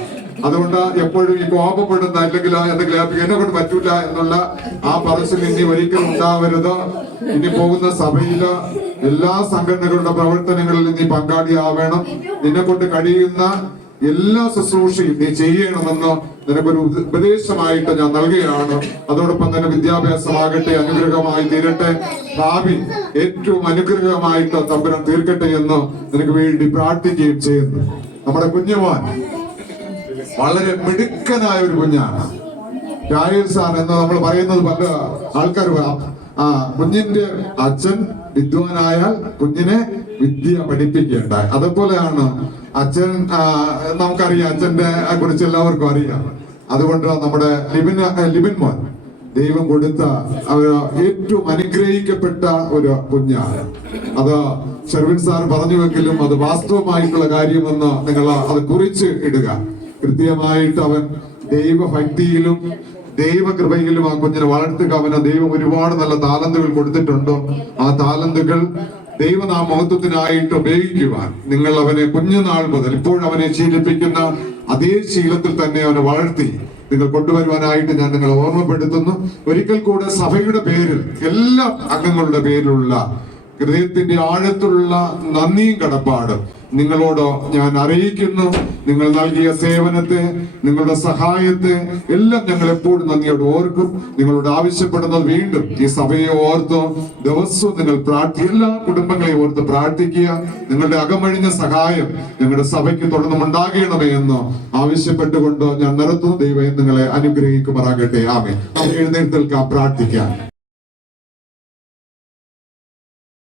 അതുകൊണ്ട് എപ്പോഴും ഈ കോപപ്പെടുന്ന അല്ലെങ്കിൽ എന്തെങ്കിലും എന്നെ കൊണ്ട് പറ്റൂല എന്നുള്ള ആ പറച്ചിൽ ഇനി ഒരിക്കലും ഉണ്ടാവരുത്. ഇനി പോകുന്ന സഭയില് എല്ലാ സംഘടനകളുടെ പ്രവർത്തനങ്ങളിൽ നീ പങ്കാളിയാവണം. നിന്നെ കൊണ്ട് കഴിയുന്ന എല്ലാ ശുശ്രൂഷയും നീ ചെയ്യണമെന്ന് നിനക്കൊരു ഉപദേശമായിട്ട് ഞാൻ നൽകുകയാണ്. അതോടൊപ്പം തന്നെ വിദ്യാഭ്യാസമാകട്ടെ അനുഗ്രഹമായി തീരട്ടെ, ഭാവി ഏറ്റവും അനുഗ്രഹമായിട്ട് തമ്പുരാൻ തീർക്കട്ടെ എന്ന് നിനക്ക് വേണ്ടി പ്രാർത്ഥിക്കുകയും ചെയ്യുന്നു. നമ്മുടെ കുഞ്ഞുമോൻ വളരെ മിടുക്കനായ ഒരു കുഞ്ഞാണ്. രായൽ സാർ എന്ന് നമ്മൾ പറയുന്നത് പല ആൾക്കാർ കുഞ്ഞിന്റെ അച്ഛൻ വിദ്വാനായാൽ കുഞ്ഞിനെ വിദ്യ പഠിപ്പിക്കുകയുണ്ടായി. അതുപോലെയാണ് അച്ഛൻ. നമുക്കറിയാം അച്ഛന്റെ കുറിച്ച് എല്ലാവർക്കും അറിയാം. അതുകൊണ്ട് നമ്മുടെ ലിബിൻ മോൻ ദൈവം കൊടുത്ത ഏറ്റവും അനുഗ്രഹിക്കപ്പെട്ട ഒരു കുഞ്ഞാണ്. അത് ഷെർവിൻ സാർ പറഞ്ഞുവെങ്കിലും അത് വാസ്തവമായിട്ടുള്ള കാര്യമെന്ന് നിങ്ങൾ അത് കുറിച്ച് ഇടുക. കൃത്യമായിട്ട് അവൻ ദൈവഭക്തിയിലും ദൈവകൃപയിലും ആ കുഞ്ഞിനെ വളർത്തുക. അവന് ദൈവം ഒരുപാട് നല്ല താലന്തുകൾ കൊടുത്തിട്ടുണ്ട്. ആ താലന്തുകൾ ദൈവനാമഹത്വത്തിനായിട്ട് ഉപയോഗിക്കുവാൻ നിങ്ങൾ അവനെ കുഞ്ഞുനാൾ മുതൽ ഇപ്പോൾ അവനെ ശീലിപ്പിക്കുന്ന അതേ ശീലത്തിൽ തന്നെ അവനെ വളർത്തി നിങ്ങൾ കൊണ്ടുവരുവാനായിട്ട് ഞാൻ നിങ്ങളെ ഓർമ്മപ്പെടുത്തുന്നു. ഒരിക്കൽ കൂടെ സഭയുടെ പേരിൽ എല്ലാ അംഗങ്ങളുടെ പേരിലുള്ള ഹൃദയത്തിന്റെ ആഴത്തിലുള്ള നന്ദിയും കടപ്പാടും നിങ്ങളോട് ഞാൻ അറിയിക്കുന്നു. നിങ്ങൾ നൽകിയ സേവനത്തെ, നിങ്ങളുടെ സഹായത്തെ എല്ലാം ഞങ്ങൾ എപ്പോഴും നന്ദിയോട് ഓർക്കും. നിങ്ങളോട് ആവശ്യപ്പെടുന്നത് വീണ്ടും ഈ സഭയെ ഓർത്ത് ദിവസവും നിങ്ങൾ എല്ലാ കുടുംബങ്ങളെ ഓർത്ത് പ്രാർത്ഥിക്കുക. നിങ്ങളുടെ അകമഴിഞ്ഞ സഹായം ഞങ്ങളുടെ സഭയ്ക്ക് തുടർന്നും ഉണ്ടാകണമേ എന്ന് ആവശ്യപ്പെട്ടുകൊണ്ട് ഞാൻ നിർത്തുന്നു. ദൈവം നിങ്ങളെ അനുഗ്രഹിക്കുമാറാകട്ടെ. ആമേൻ. നമുക്ക് എഴുന്നേൽക്കാം, പ്രാർത്ഥിക്കാം.